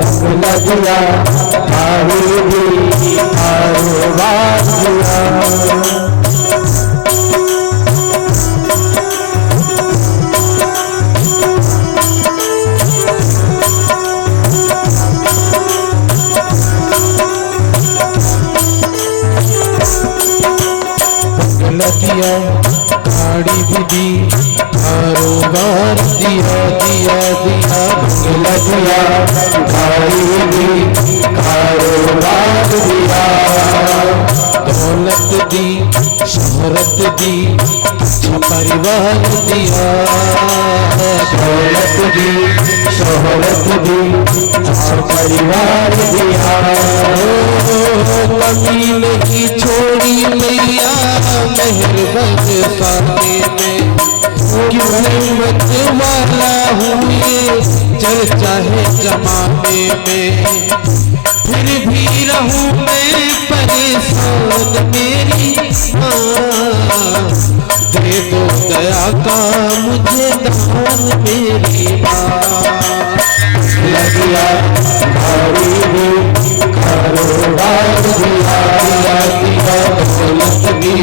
बंगला दिया, गाड़ी दी, कारोबार दिया। दिया, गाड़ी भी दी, कारोबार दिया दिया दिया। बंगला दिया, गाड़ी दी, कारोबार दिया। दौलत दी, शोहरत दी, अच्छा परिवार दिया। दौलत दी, शोहरत दी, अच्छा परिवार दिया। कमी नहीं छोड़ी मैया मेहर बरसाने में, कि हिम्मत वाला हूँ ये चर्चा है जमाने में। फिर भी रहूँ मैं परेशान मेरी माँ, दे दो दया का मुझे दान मेरी माँ। लगिया भारी भी, कारोबार दिया दिया दिया। दौलत दी,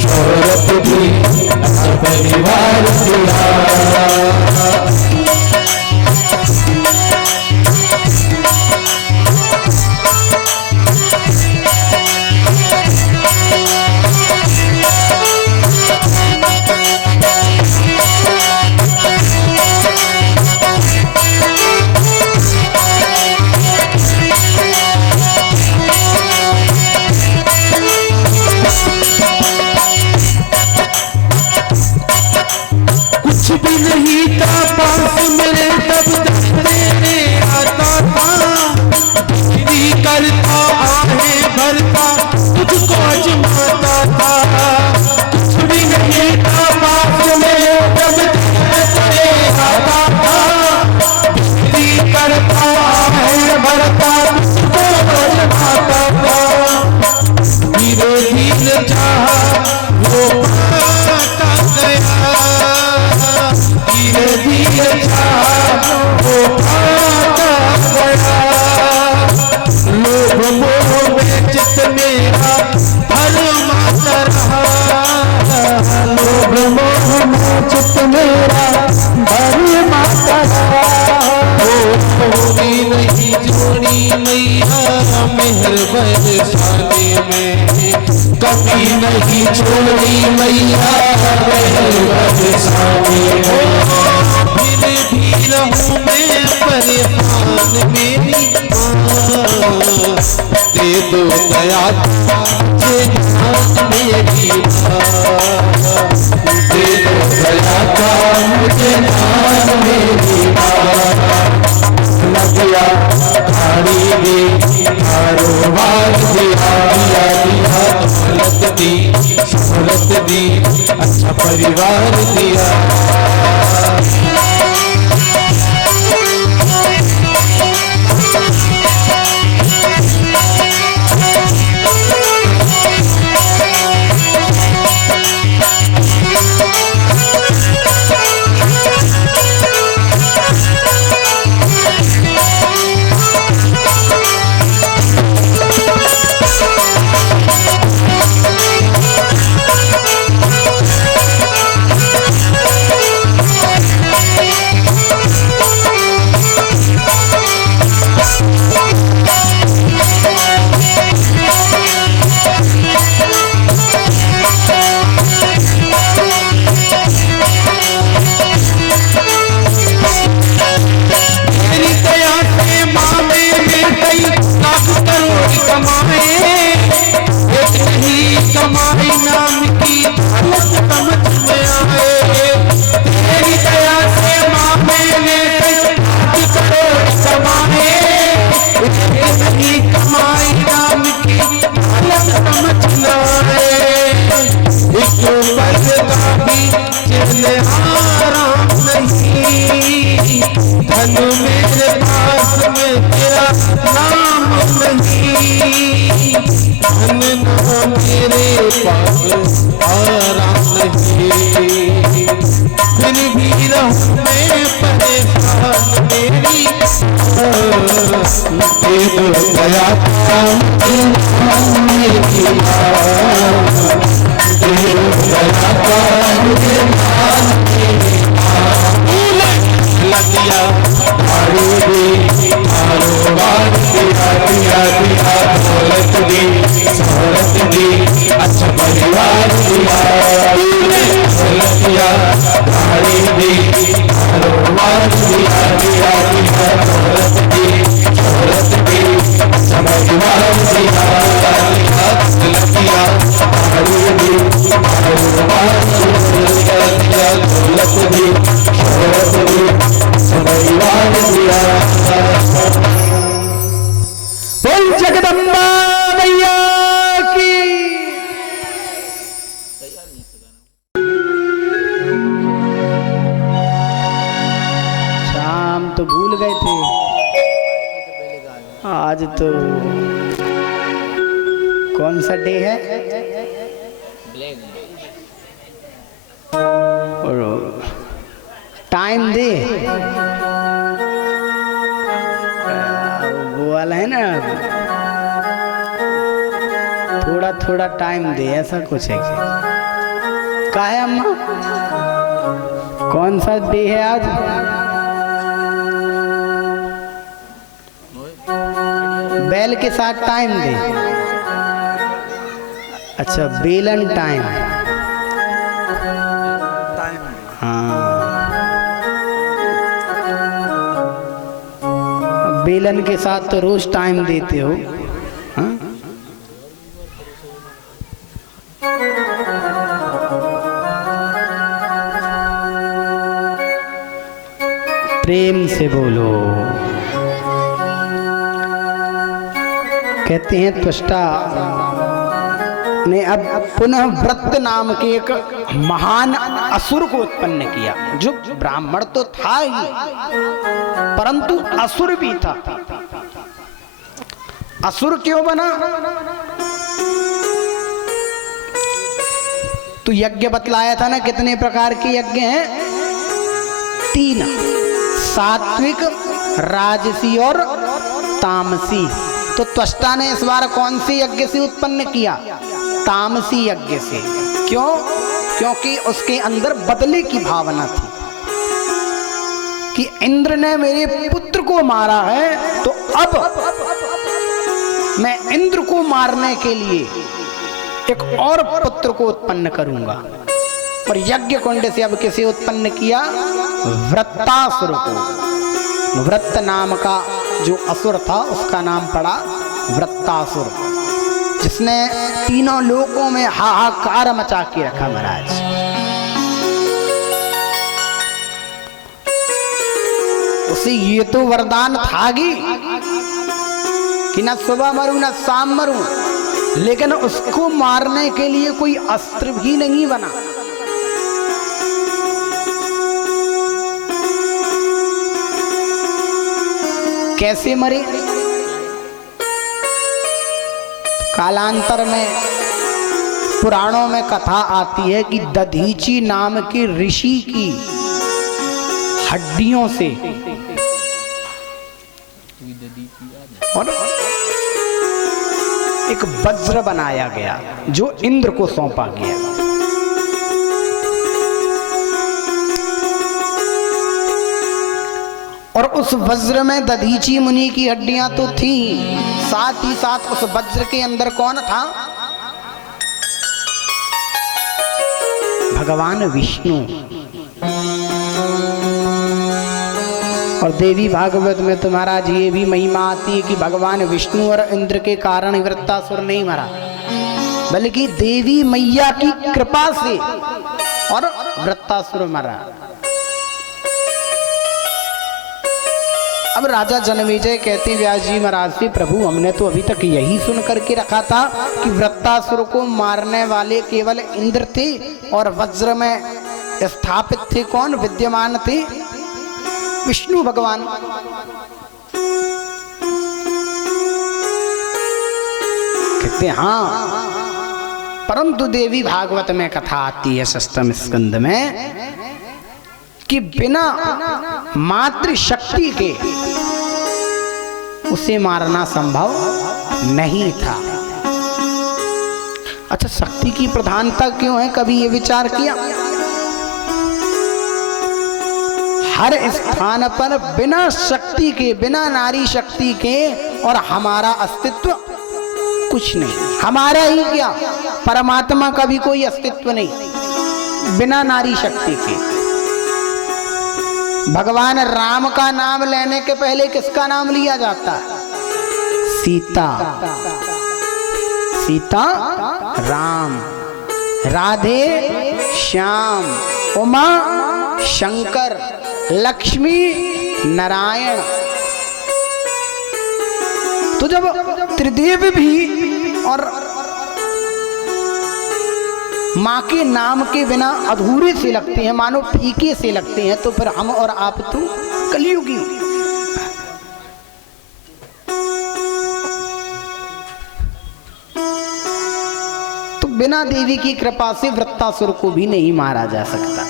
शोहरत दी, अच्छा परिवार दिया। कुछ भी नहीं था पास मेरे तब तेरे आता था। करता आहे भरता चित मेरा भरे माता जोड़ी नहीं जोड़ी मैया मेहर बरसाने में, कभी नहीं छोड़ी मैया मेहर बरसाने में। फिर भी रहूं मैं परेशान मेरी माँ, दे दो दया मुझे ध्यान मेरी माँ, दे दो दया का मुझे ध्यान मेरी माँ। लगिया खाड़ी दी कारोबार दिया दिया दौलत दी शोहरत दी अच्छा परिवार दिया। कमाई नाम की हालत समझ में आए, तेरी दया से माँ मैंने कई करोड़ कमाए, नहीं कमाई नाम की हालत समझ में आए। एक पल का भी चले आराम नहीं, धन मेरे पास में तेरा नाम नहीं, धन नाम मेरे पास आराम नहीं, फिर भी रहूं मैं परेशान मेरी दे दो दया का मेरी माँ, दे दो दया का मुझे ध्यान मेरी माँ। लगिया खाड़ी दी कारोबार दिया दिया दिया दौलत दी शोहरत दी अच्छा परिवार दिया। लगिया खाड़ी दी कारोबार दिया दिया दिया दौलत दी शोहरत दी अच्छा परिवार दिया। लगिया खाड़ी दी कारोबार दिया दिया दौलत दी शोहरत दी अच्छा परिवार दिया। बोल जगदम्बा मैया की। शाम तो भूल गए थे, आज तो कौन सा डे है? और टाइम दे वो वाला है ना, थोड़ा थोड़ा टाइम दे, ऐसा कुछ है क्या है अम्मा? कौन सा डे है आज? बैल के साथ टाइम दे। अच्छा, बेलन टाइम। हाँ, बेलन के साथ तो रोज टाइम देते हो। हाँ? प्रेम से बोलो। कहते हैं त्वष्टा ने अब पुनः वृत्त नाम के एक महान असुर को उत्पन्न किया, जो ब्राह्मण तो था ही परंतु असुर भी था। असुर क्यों बना? तो यज्ञ बतलाया था ना, कितने प्रकार के यज्ञ हैं? 3, सात्विक, राजसी और तामसी। तो त्वष्टा ने इस बार कौन से यज्ञ से उत्पन्न किया? तामसी यज्ञ से। क्यों? क्योंकि उसके अंदर बदले की भावना थी कि इंद्र ने मेरे पुत्र को मारा है, तो अब मैं इंद्र को मारने के लिए एक और पुत्र को उत्पन्न करूंगा। और यज्ञ कुंड से अब किसे उत्पन्न किया? वृत्तासुर को। वृत्त नाम का जो असुर था उसका नाम पड़ा वृत्तासुर, जिसने तीनों लोकों में हाहाकार मचा के रखा महाराज। उसे ये तो वरदान था कि न सुबह मरूं न शाम मरूं, लेकिन उसको मारने के लिए कोई अस्त्र भी नहीं बना। कैसे मरे? कालांतर में पुराणों में कथा आती है कि दधीची नाम के ऋषि की हड्डियों से और एक वज्र बनाया गया जो इंद्र को सौंपा गया। और उस वज्र में दधीची मुनि की हड्डियां तो थी, साथ ही साथ उस वज्र के अंदर कौन था? भगवान विष्णु। और देवी भागवत में तो महाराज ये भी महिमा आती है कि भगवान विष्णु और इंद्र के कारण वृत्तासुर नहीं मरा, बल्कि देवी मैया की कृपा से और वृत्तासुर मरा। अब राजा जनमेजय कहते व्यास जी महाराज से, प्रभु हमने तो अभी तक यही सुन करके रखा था कि वृत्तासुर को मारने वाले केवल इंद्र थे और वज्र में स्थापित थे कौन? विद्यमान थे विष्णु भगवान। कहते हाँ, परंतु देवी भागवत में कथा आती है षष्ठम स्कंद में कि बिना मातृशक्ति के उसे मारना संभव नहीं था। अच्छा, शक्ति की प्रधानता क्यों है? कभी ये विचार किया? हर स्थान पर बिना शक्ति के, बिना नारी शक्ति के और हमारा अस्तित्व कुछ नहीं। हमारा ही क्या, परमात्मा का भी कोई अस्तित्व नहीं बिना नारी शक्ति के। भगवान राम का नाम लेने के पहले किसका नाम लिया जाता है? सीता। सीता राम, राधे श्याम, उमा शंकर, लक्ष्मी नारायण। तो जब त्रिदेव भी और माँ के नाम के बिना अधूरे से लगते हैं, मानो फीके से लगते हैं, तो फिर हम और आप तो कलयुगी। तो बिना देवी की कृपा से वृत्तासुर को भी नहीं मारा जा सकता।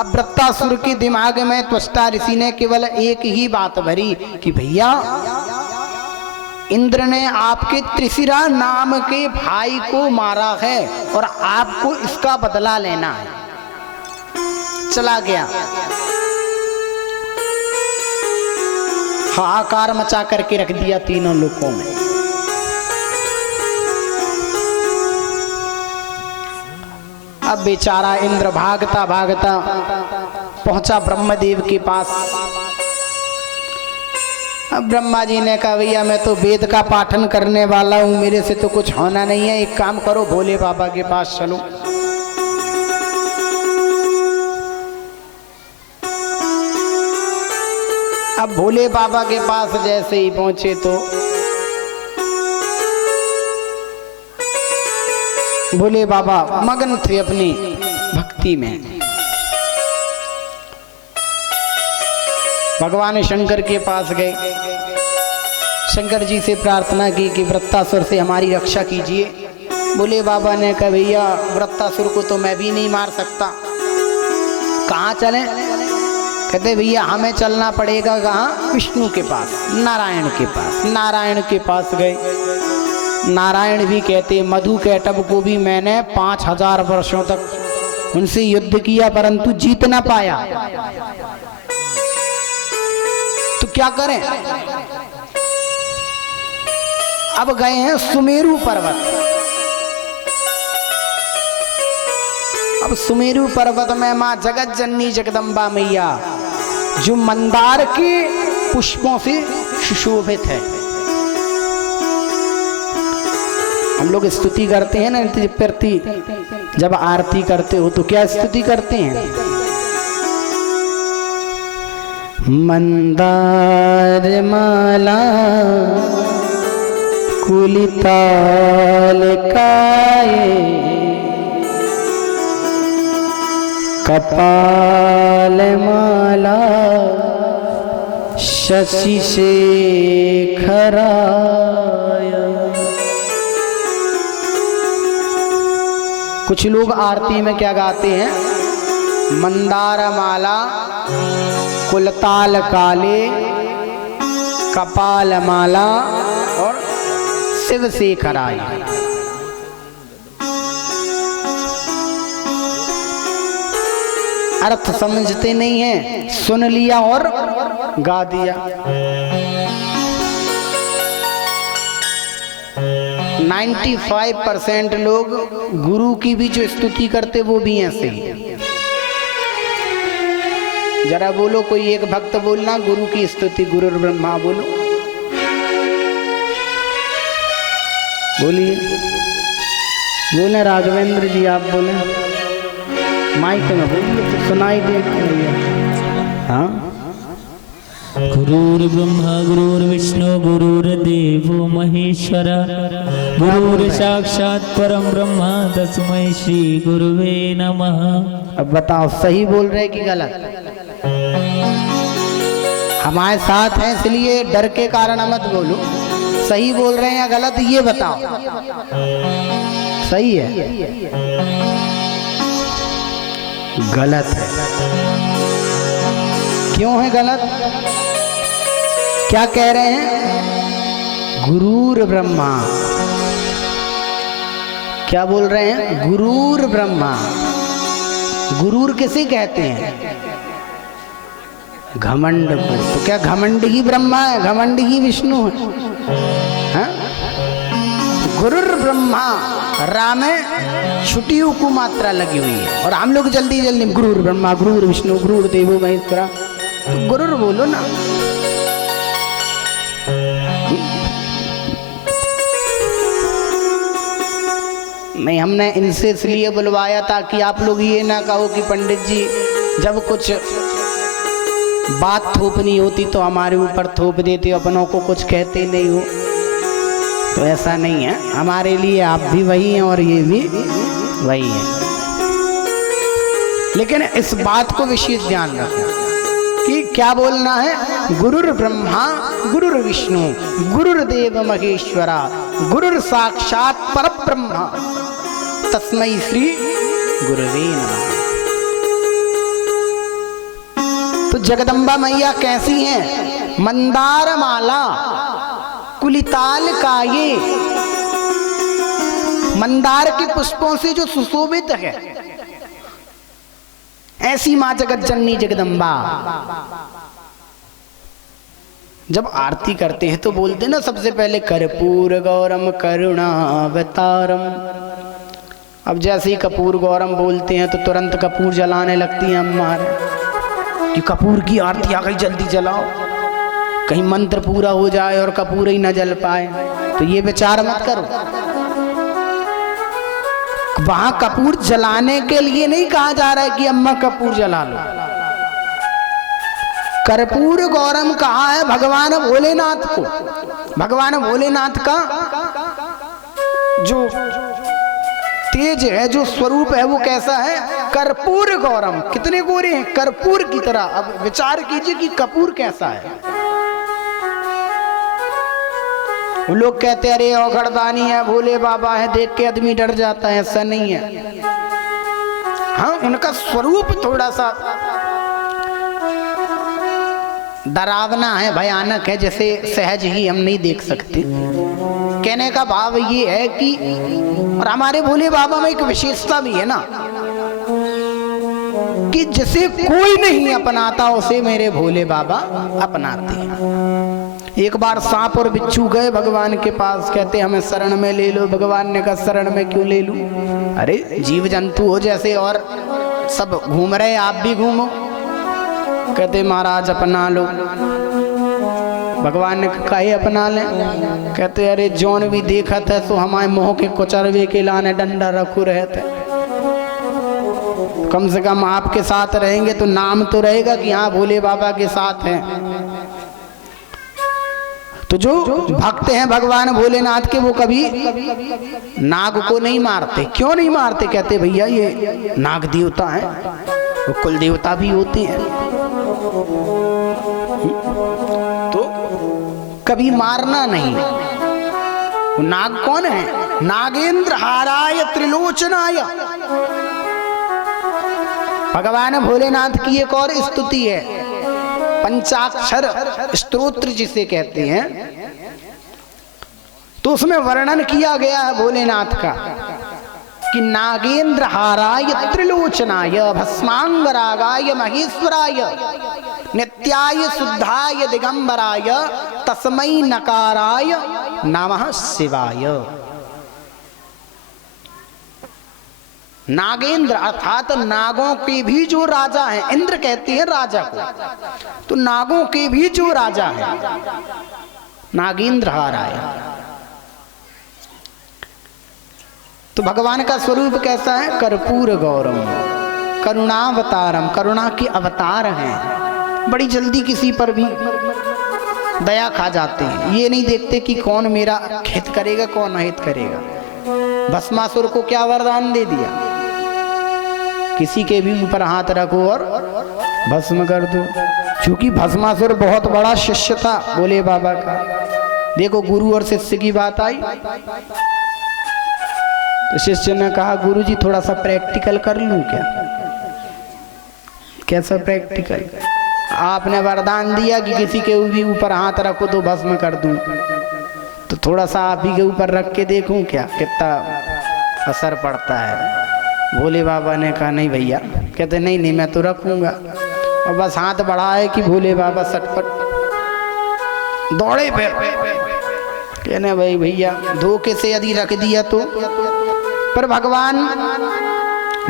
अब वृत्तासुर के दिमाग में त्वष्टा ऋषि ने केवल एक ही बात भरी कि भैया, इंद्र ने आपके त्रिशिरा नाम के भाई को मारा है और आपको इसका बदला लेना है। चला गया, हाहाकार मचा करके रख दिया तीनों लोकों में। अब बेचारा इंद्र भागता भागता पहुंचा ब्रह्मदेव के पास। अब ब्रह्मा जी ने कहा, भैया मैं तो वेद का पाठन करने वाला हूं, मेरे से तो कुछ होना नहीं है, एक काम करो भोले बाबा के पास चलो। अब भोले बाबा के पास जैसे ही पहुंचे तो भोले बाबा मगन थे अपनी भक्ति में। भगवान शंकर के पास गए, शंकर जी से प्रार्थना की कि वृत्तासुर से हमारी रक्षा कीजिए। भोले बाबा ने कहा, भैया वृत्तासुर को तो मैं भी नहीं मार सकता, कहाँ चलें? कहते भैया हमें चलना पड़ेगा कहाँ? विष्णु के पास, नारायण के पास। नारायण के पास गए। नारायण भी कहते मधु कैटभ को भी मैंने 5000 वर्षों तक उनसे युद्ध किया परंतु जीत ना पाया, तो क्या करें? अब गए हैं सुमेरु पर्वत। अब सुमेरु पर्वत में मां जगत जननी जगदम्बा मैया जो मंदार के पुष्पों से सुशोभित है। हम लोग स्तुति करते हैं ना नृत्य प्रति, जब आरती करते हो तो क्या स्तुति करते हैं? मंदार माला कुलिताल काये, कपाल माला शशि शेखराय। कुछ लोग आरती में क्या गाते हैं? मंदार माला कुलताल काले, कपाल माला और शिव शेखराय। अर्थ समझते नहीं हैं, सुन लिया और गा दिया। 95% लोग गुरु की भी जो स्तुति करते वो भी ऐसे ही। जरा बोलो, कोई एक भक्त बोलना गुरु की स्तुति, गुरु ब्रह्मा बोलो, बोलिए, बोले राघवेंद्र जी, आप बोले माइक में बोलिए तो सुनाई दे। हाँ, गुरुर्ब्रह्मा गुरुर्विष्णु गुरुर्देवो महेश्वर, गुरुर् साक्षात् परम ब्रह्म तस्मै श्री गुरुवे नमः। अब बताओ सही बोल रहे कि गलत? हमारे साथ हैं इसलिए डर के कारण मत बोलो, सही बोल रहे हैं या गलत ये बताओ। सही है? गलत है। क्यों है गलत? क्या कह रहे हैं? गुरुर ब्रह्मा। क्या बोल रहे हैं? गुरुर ब्रह्मा। गुरुर किसे कहते हैं? घमंड को। तो क्या घमंड ही ब्रह्मा है? घमंड ही विष्णु है? गुरुर ब्रह्मा, राम में छुट्टी को मात्रा लगी हुई है और हम लोग जल्दी जल्दी गुरुर ब्रह्मा गुरुर विष्णु गुरुर देवो महेश्वरा। तो गुरुर बोलो ना। नहीं, हमने इनसे इसलिए बुलवाया ताकि आप लोग ये ना कहो कि पंडित जी जब कुछ बात थोपनी होती तो हमारे ऊपर थोप देते, अपनों को कुछ कहते नहीं हो। तो ऐसा नहीं है, हमारे लिए आप भी वही हैं और ये भी वही है। लेकिन इस बात को विशेष ध्यान रखना कि क्या बोलना है? गुरुर ब्रह्मा गुरुर विष्णु गुरुर्देव महेश्वरा, गुरुर साक्षात परब्रह्म तस्मै श्री गुरुवे नमः। तो जगदम्बा मैया कैसी हैं? मंदार माला कुलिताल काये, मंदार के पुष्पों से जो सुशोभित है, ऐसी मां जगत जननी जगदम्बा। जब आरती करते हैं तो बोलते ना सबसे पहले कर्पूर गौरम करुणावतारम। अब जैसे ही कपूर गौरम बोलते हैं तो तुरंत कपूर जलाने लगती हैं अम्मा कि कपूर की आरती आ गई, जल्दी जलाओ, कहीं मंत्र पूरा हो जाए और कपूर ही न जल पाए। तो ये विचार मत करो, वहां कपूर जलाने के लिए नहीं कहा जा रहा है कि अम्मा कपूर जला लो। कर्पूर गौरम कहा है भगवान भोलेनाथ को। भगवान भोलेनाथ का जो तेज है, जो स्वरूप है, वो कैसा है? कर्पूर गौरम। कितने गोरे हैं? कर्पूर की तरह। अब विचार कीजिए कि कपूर कैसा है। वो लोग कहते हैं अरे औघड़दानी है, भोले बाबा है, देख के आदमी डर जाता है। ऐसा नहीं है। हाँ, उनका स्वरूप थोड़ा सा डरावना है, भयानक है, जैसे सहज ही हम नहीं देख सकते। कहने का भाव ये है कि और हमारे भोले बाबा में एक विशेषता भी है ना कि जिसे कोई नहीं अपनाता उसे मेरे भोले बाबा अपनाते हैं। एक बार सांप और बिच्छू गए भगवान के पास, कहते हमें शरण में ले लो। भगवान ने कहा शरण में क्यों ले लूं? अरे जीव जंतु हो जैसे और सब घूम रहे, आप भी घूमो। कहते महाराज अपना लो। भगवान ने कहा अपना लें? कहते अरे जौन भी देखा था सो हमारे मोह के कुचरवे के लाने डंडा रखो रहते। कम से कम आपके साथ रहेंगे तो नाम तो रहेगा कि हाँ भोले बाबा के साथ हैं। तो जो भक्त हैं भगवान भोलेनाथ के वो कभी नाग को नहीं मारते। क्यों नहीं मारते? कहते भैया ये नाग देवता है, वो कुल देवता भी होते हैं, तो कभी मारना नहीं। वो नाग कौन है? नागेंद्र हाराय त्रिलोचनाय। भगवान भोलेनाथ की एक और स्तुति है, पंचाक्षर स्तोत्र जिसे कहते हैं, तो उसमें वर्णन किया गया है भोलेनाथ का कि नागेंद्र हाराय त्रिलोचनाय भस्मांगरागाय महेश्वराय नित्याय शुद्धाय दिगंबराय तस्मै नकाराय नमः शिवाय। नागेंद्र अर्थात नागों के भी जो राजा हैं, इंद्र कहते हैं राजा को, तो नागों के भी जो राजा है नागेंद्र हाराय। तो भगवान का स्वरूप कैसा है? कर्पूर गौरम करुणावतारम, करुणा के अवतार हैं। बड़ी जल्दी किसी पर भी दया खा जाते हैं, ये नहीं देखते कि कौन मेरा हित करेगा कौन अहित करेगा। भस्मासुर को क्या वरदान दे दिया? किसी के भी ऊपर हाथ रखो और भस्म कर दो। क्योंकि भस्मासुर बहुत बड़ा शिष्य था भोले बाबा का। देखो गुरु और शिष्य की बात आई तो शिष्य ने कहा गुरुजी थोड़ा सा प्रैक्टिकल कर लूं क्या? कैसा प्रैक्टिकल? आपने वरदान दिया कि किसी के भी ऊपर हाथ रखो तो भस्म कर दूं, तो थोड़ा सा आप ही के ऊपर रख के देखूं क्या कितना असर पड़ता है। भोले बाबा ने कहा नहीं भैया। कहते नहीं नहीं मैं तो रखूंगा। और बस हाथ बढ़ाए कि भोले बाबा सटपट दौड़े फिर कहने भाई भैया धोखे से यदि रख दिया तो। पर भगवान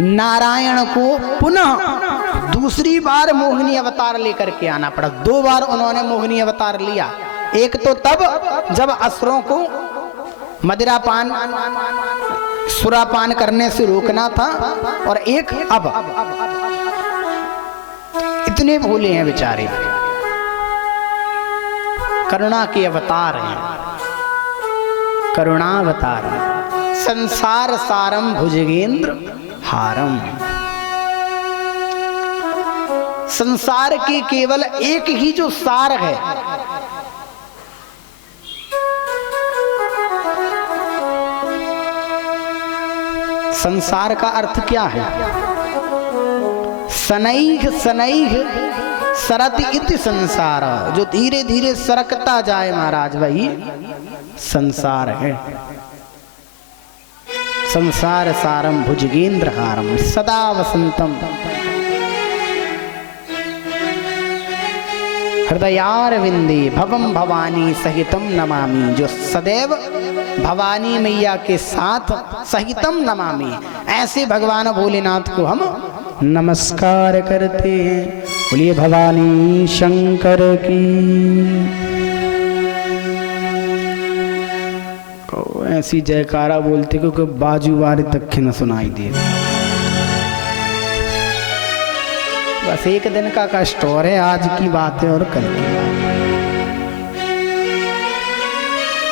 नारायण को पुनः दूसरी बार मोहिनी अवतार लेकर के आना पड़ा। 2 बार उन्होंने मोहिनी अवतार लिया। एक तो तब जब असुरों को मदिरापान सुरापान करने से रोकना था, और एक अब। इतने भोले हैं बेचारे, करुणा के अवतार हैं, करुणावतार। संसार सारम भुजगेंद्र हारम। संसार के केवल एक ही जो सार है, संसार का अर्थ क्या है? सनैघ सनैघ सरत इति संसार, जो धीरे धीरे सरकता जाए महाराज वही संसार है। संसार सारम भुजगेंद्र हारम सदा वसंतम हृदयारविंदे भवम भवानी सहितम नमामि। जो सदैव भवानी मैया के साथ सहितम नमामि, ऐसे भगवान भोलेनाथ को हम नमस्कार करते हैं। बोलिए भवानी शंकर की। ऐसी जयकारा बोलते क्योंकि बाजू बारी तक न सुनाई दे। बस एक दिन का कष्ट और है, आज की बात है और कल की बात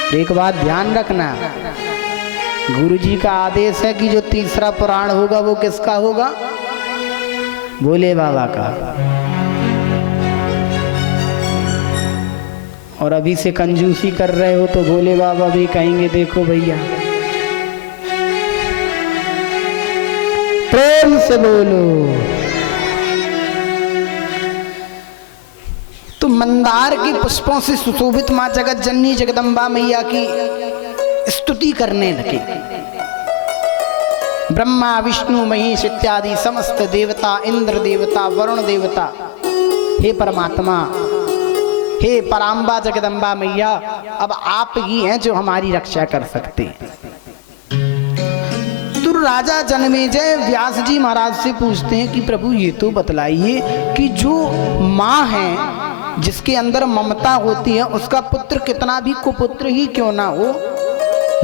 है। एक बात ध्यान रखना, गुरुजी का आदेश है कि जो तीसरा पुराण होगा वो किसका होगा? भोले बाबा का। और अभी से कंजूसी कर रहे हो तो भोले बाबा भी कहेंगे देखो भैया। प्रेम से बोलो। तो मंदार के पुष्पों से सुशोभित मां जगत जननी जगदम्बा मैया की स्तुति करने लगे। ब्रह्मा विष्णु महेश इत्यादि समस्त देवता, इंद्र देवता, वरुण देवता, हे परमात्मा, हे पराम्बा जगदम्बा मैया, अब आप ही हैं जो हमारी रक्षा कर सकते हैं। तो राजा जन्मेजय व्यास जी महाराज से पूछते हैं कि प्रभु ये तो बतलाइए कि जो माँ है जिसके अंदर ममता होती है, उसका पुत्र कितना भी कुपुत्र ही क्यों ना हो,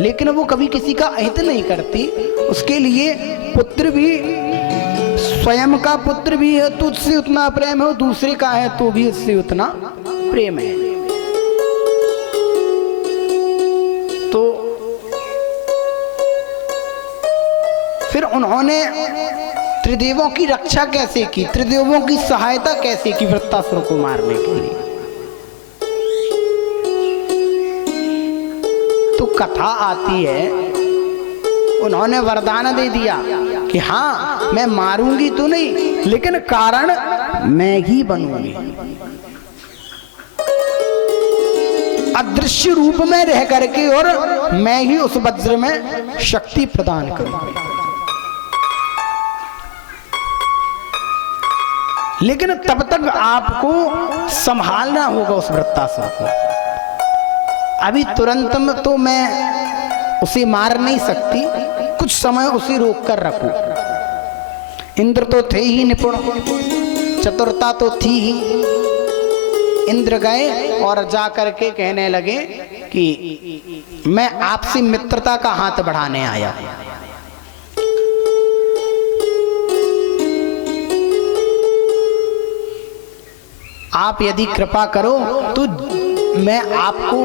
लेकिन वो कभी किसी का अहित नहीं करती, उसके लिए पुत्र भी, स्वयं का पुत्र भी है तो उससे उतना प्रेम है, दूसरे का है तो भी उससे उतना प्रेम है। तो फिर उन्होंने त्रिदेवों की रक्षा कैसे की, त्रिदेवों की सहायता कैसे की वृत्तासुर को मारने के लिए। तो कथा आती है, उन्होंने वरदान दे दिया कि हाँ मैं मारूंगी तो नहीं, लेकिन कारण मैं ही बनूंगी, अदृश्य रूप में रह करके, और मैं ही उस वज्र में शक्ति प्रदान करूंगी। लेकिन तब तक आपको संभालना होगा उस वृत्तासुर को। अभी तुरंत में तो मैं उसे मार नहीं सकती, कुछ समय उसे रोक कर रखूं। इंद्र तो थे ही निपुण, चतुरता तो थी ही। इंद्र गए और जाकर के कहने लगे कि मैं आपसे मित्रता का हाथ बढ़ाने आया। आप यदि कृपा करो तो मैं आपको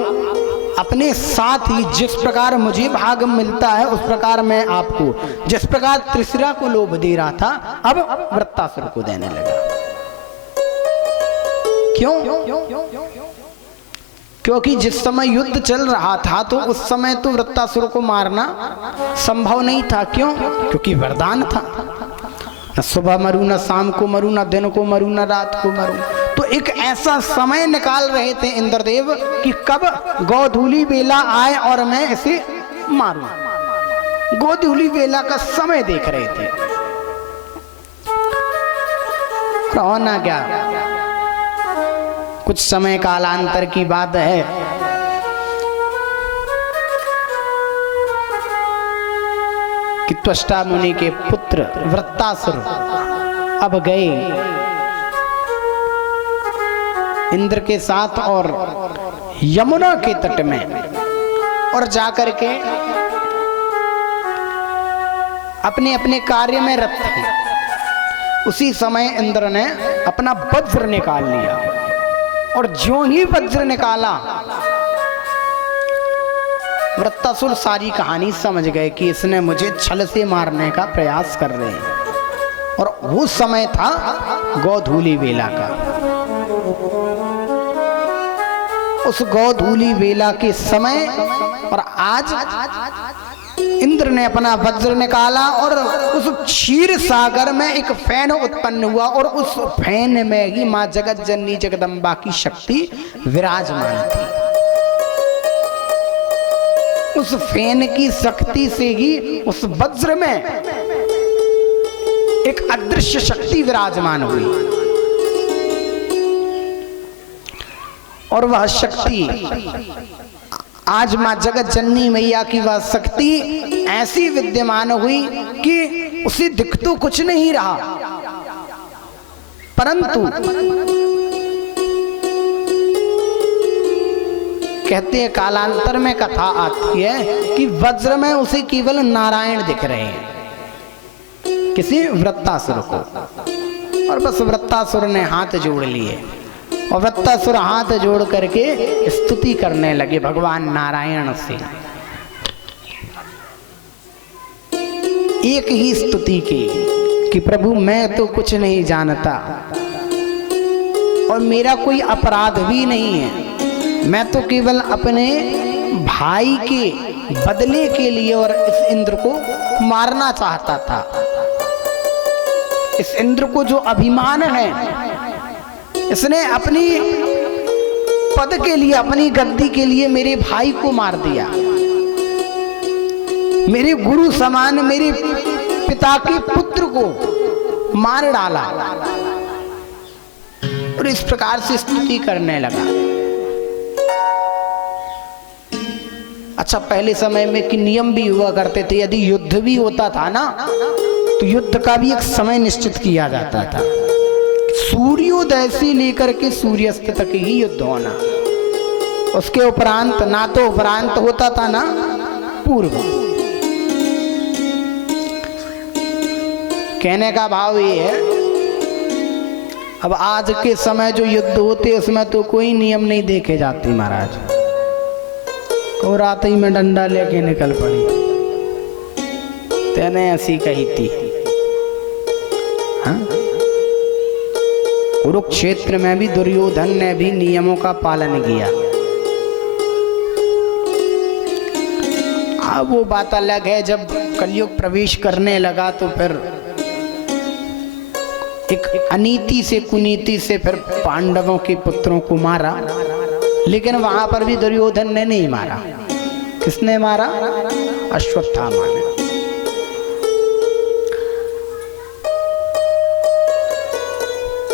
अपने साथ ही, जिस प्रकार मुझे भाग मिलता है उस प्रकार मैं आपको, जिस प्रकार त्रिशिरा को लोभ दे रहा था, अब वृत्तासुर को देने लगा। क्यों? क्योंकि जिस समय युद्ध चल रहा था तो उस समय तो वृत्तासुर को मारना संभव नहीं था। क्यों? क्योंकि वरदान था, न सुबह मरू, न शाम को मरू, न दिन को मरू, न रात को मरू। तो एक ऐसा समय निकाल रहे थे इंद्रदेव कि कब गोधूली बेला आए और मैं इसे मारूं। गोधूली बेला का समय देख रहे थे। होना क्या, कुछ समय कालांतर की बात है, कि त्वष्टा मुनि के पुत्र वृत्तासुर अब गए इंद्र के साथ और यमुना के तट में, और जाकर के अपने अपने कार्य में रत थे। उसी समय इंद्र ने अपना वज्र निकाल लिया, और ज्यों ही वज्र निकाला, वृत्तासुर सारी कहानी समझ गए कि इसने मुझे छल से मारने का प्रयास कर रहे हैं। और वो समय था गोधूली बेला का। उस गोधूली बेला के समय, और आज इंद्र ने अपना वज्र निकाला और उस क्षीर सागर में एक फैन उत्पन्न हुआ, और उस फैन में ही मां जगत जननी जगदम्बा की शक्ति विराजमान थी। उस फैन की शक्ति से ही उस वज्र में एक अदृश्य शक्ति विराजमान हुई, और वह शक्ति आज मां जगत जननी मैया की वह शक्ति ऐसी विद्यमान हुई कि उसे दिख तो कुछ नहीं रहा, परंतु कहते हैं कालांतर में कथा आती है कि वज्र में उसे केवल नारायण दिख रहे हैं, किसी वृत्तासुर को। और बस वृत्तासुर ने हाथ जोड़ लिए, और वृत्तासुर हाथ जोड़ करके स्तुति करने लगे भगवान नारायण से। एक ही स्तुति की कि प्रभु मैं तो कुछ नहीं जानता, और मेरा कोई अपराध भी नहीं है, मैं तो केवल अपने भाई के बदले के लिए और इस इंद्र को मारना चाहता था। इस इंद्र को जो अभिमान है, इसने अपनी पद के लिए, अपनी गद्दी के लिए मेरे भाई को मार दिया। मेरे गुरु समान, मेरे पिता के पुत्र को मार डाला और इस प्रकार से स्तुति करने लगा। अच्छा, पहले समय में कि नियम भी हुआ करते थे, यदि युद्ध भी होता था ना तो युद्ध का भी एक समय निश्चित किया जाता था। सूर्योदय से लेकर के सूर्यास्त तक ही युद्ध होना, उसके उपरांत ना तो उपरांत होता था ना पूर्व। कहने का भाव ये है, अब आज के समय जो युद्ध होते उसमें तो कोई नियम नहीं देखे जाते महाराज, और आते ही में डंडा लेके निकल पड़ी, तेने ऐसी कही थी। हाँ? कुरुक्षेत्र में भी दुर्योधन ने भी नियमों का पालन किया। अब वो बात अलग है, जब कलयुग प्रवेश करने लगा तो फिर एक अनीति से कुनीति से फिर पांडवों के पुत्रों को मारा, लेकिन वहां पर भी दुर्योधन ने नहीं मारा। किसने मारा? अश्वत्थामा ने।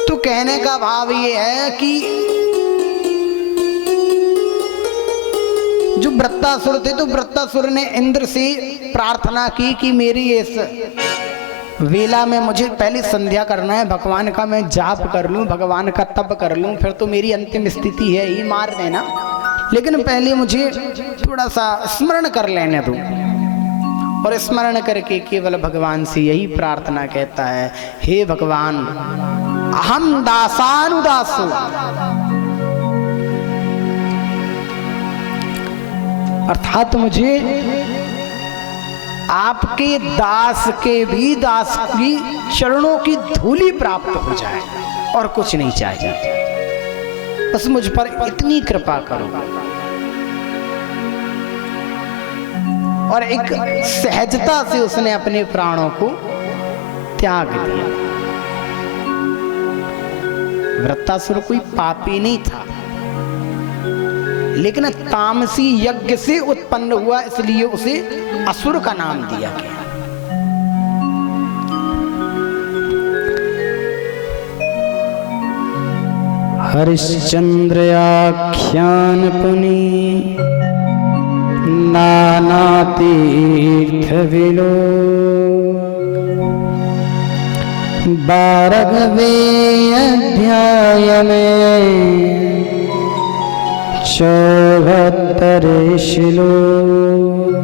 तो कहने का भाव ये है कि जो वृत्तासुर थे तो वृत्तासुर ने इंद्र से प्रार्थना की कि मेरी इस वेला में मुझे पहले संध्या करना है, भगवान का मैं जाप कर लूं, भगवान का तप कर लूं, फिर तो मेरी अंतिम स्थिति है ही, मार देना, लेकिन पहले मुझे थोड़ा सा स्मरण कर लेने दो। और स्मरण करके केवल भगवान से यही प्रार्थना कहता है, हे भगवान अहम दासानुदासो, अर्थात मुझे आपके दास के भी दास की चरणों की धूली प्राप्त हो जाए और कुछ नहीं चाहिए, बस मुझ पर इतनी कृपा करो। और एक सहजता से उसने अपने प्राणों को त्याग दिया। वृत्तासुर कोई पापी नहीं था, लेकिन तामसी यज्ञ से उत्पन्न हुआ, इसलिए उसे असुर का नाम दिया गया। हरिश्चंद्र आख्यान पुनि नाना तीर्थ विलो, 12वें अध्याय में 74 श्लोक।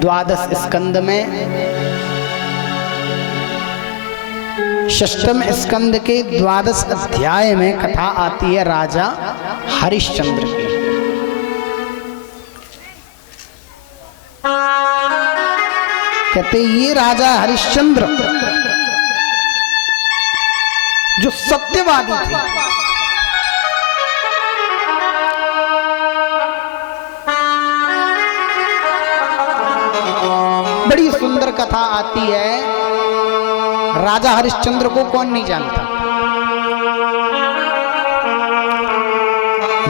द्वादश स्कंद में षष्ठम स्कंद के द्वादश अध्याय में कथा आती है राजा हरिश्चंद्र की। कहते ये राजा हरिश्चंद्र जो सत्यवादी थे, बड़ी सुंदर कथा आती है। राजा हरिश्चंद्र को कौन नहीं जानता,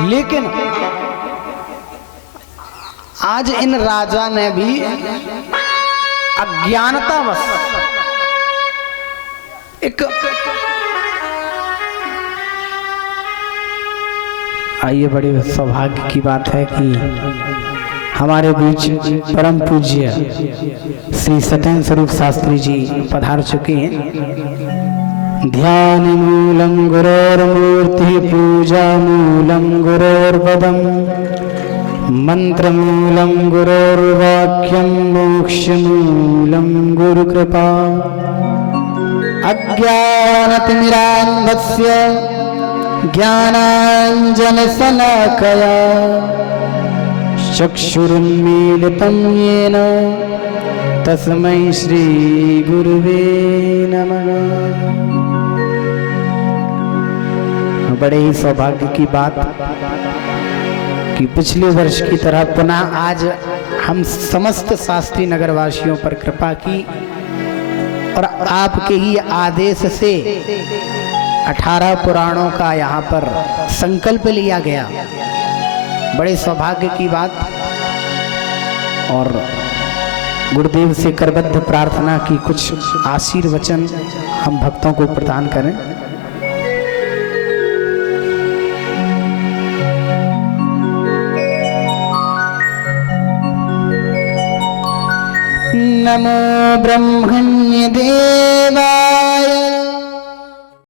लेकिन आज इन राजा ने भी अज्ञानतावश एक आइए, बड़े सौभाग्य की बात है कि हमारे बीच परम पूज्य श्री सत्येंद्र स्वरूप शास्त्री जी पधार चुके हैं। ध्यान मूलम गुरोर्मूर्ति पूजा मूलम गुरोर्पदम मंत्र मूलम गुरोर्वाक्यम मोक्ष मूलम गुरु कृपा। अज्ञानतिमिरान्धस्य ज्ञानाञ्जन शलाकया चक्षुरुन्मीलितं येन तस्मै श्री गुरुवे नमः। बड़े ही सौभाग्य की बात कि पिछले वर्ष की तरह पुनः आज हम समस्त शास्त्री नगर वासियों पर कृपा की और आपके ही आदेश से 18 पुराणों का यहाँ पर संकल्प लिया गया। बड़े सौभाग्य की बात और गुरुदेव से करबद्ध प्रार्थना की कुछ आशीर्वचन हम भक्तों को प्रदान करें। नमो ब्रह्मण्य देवा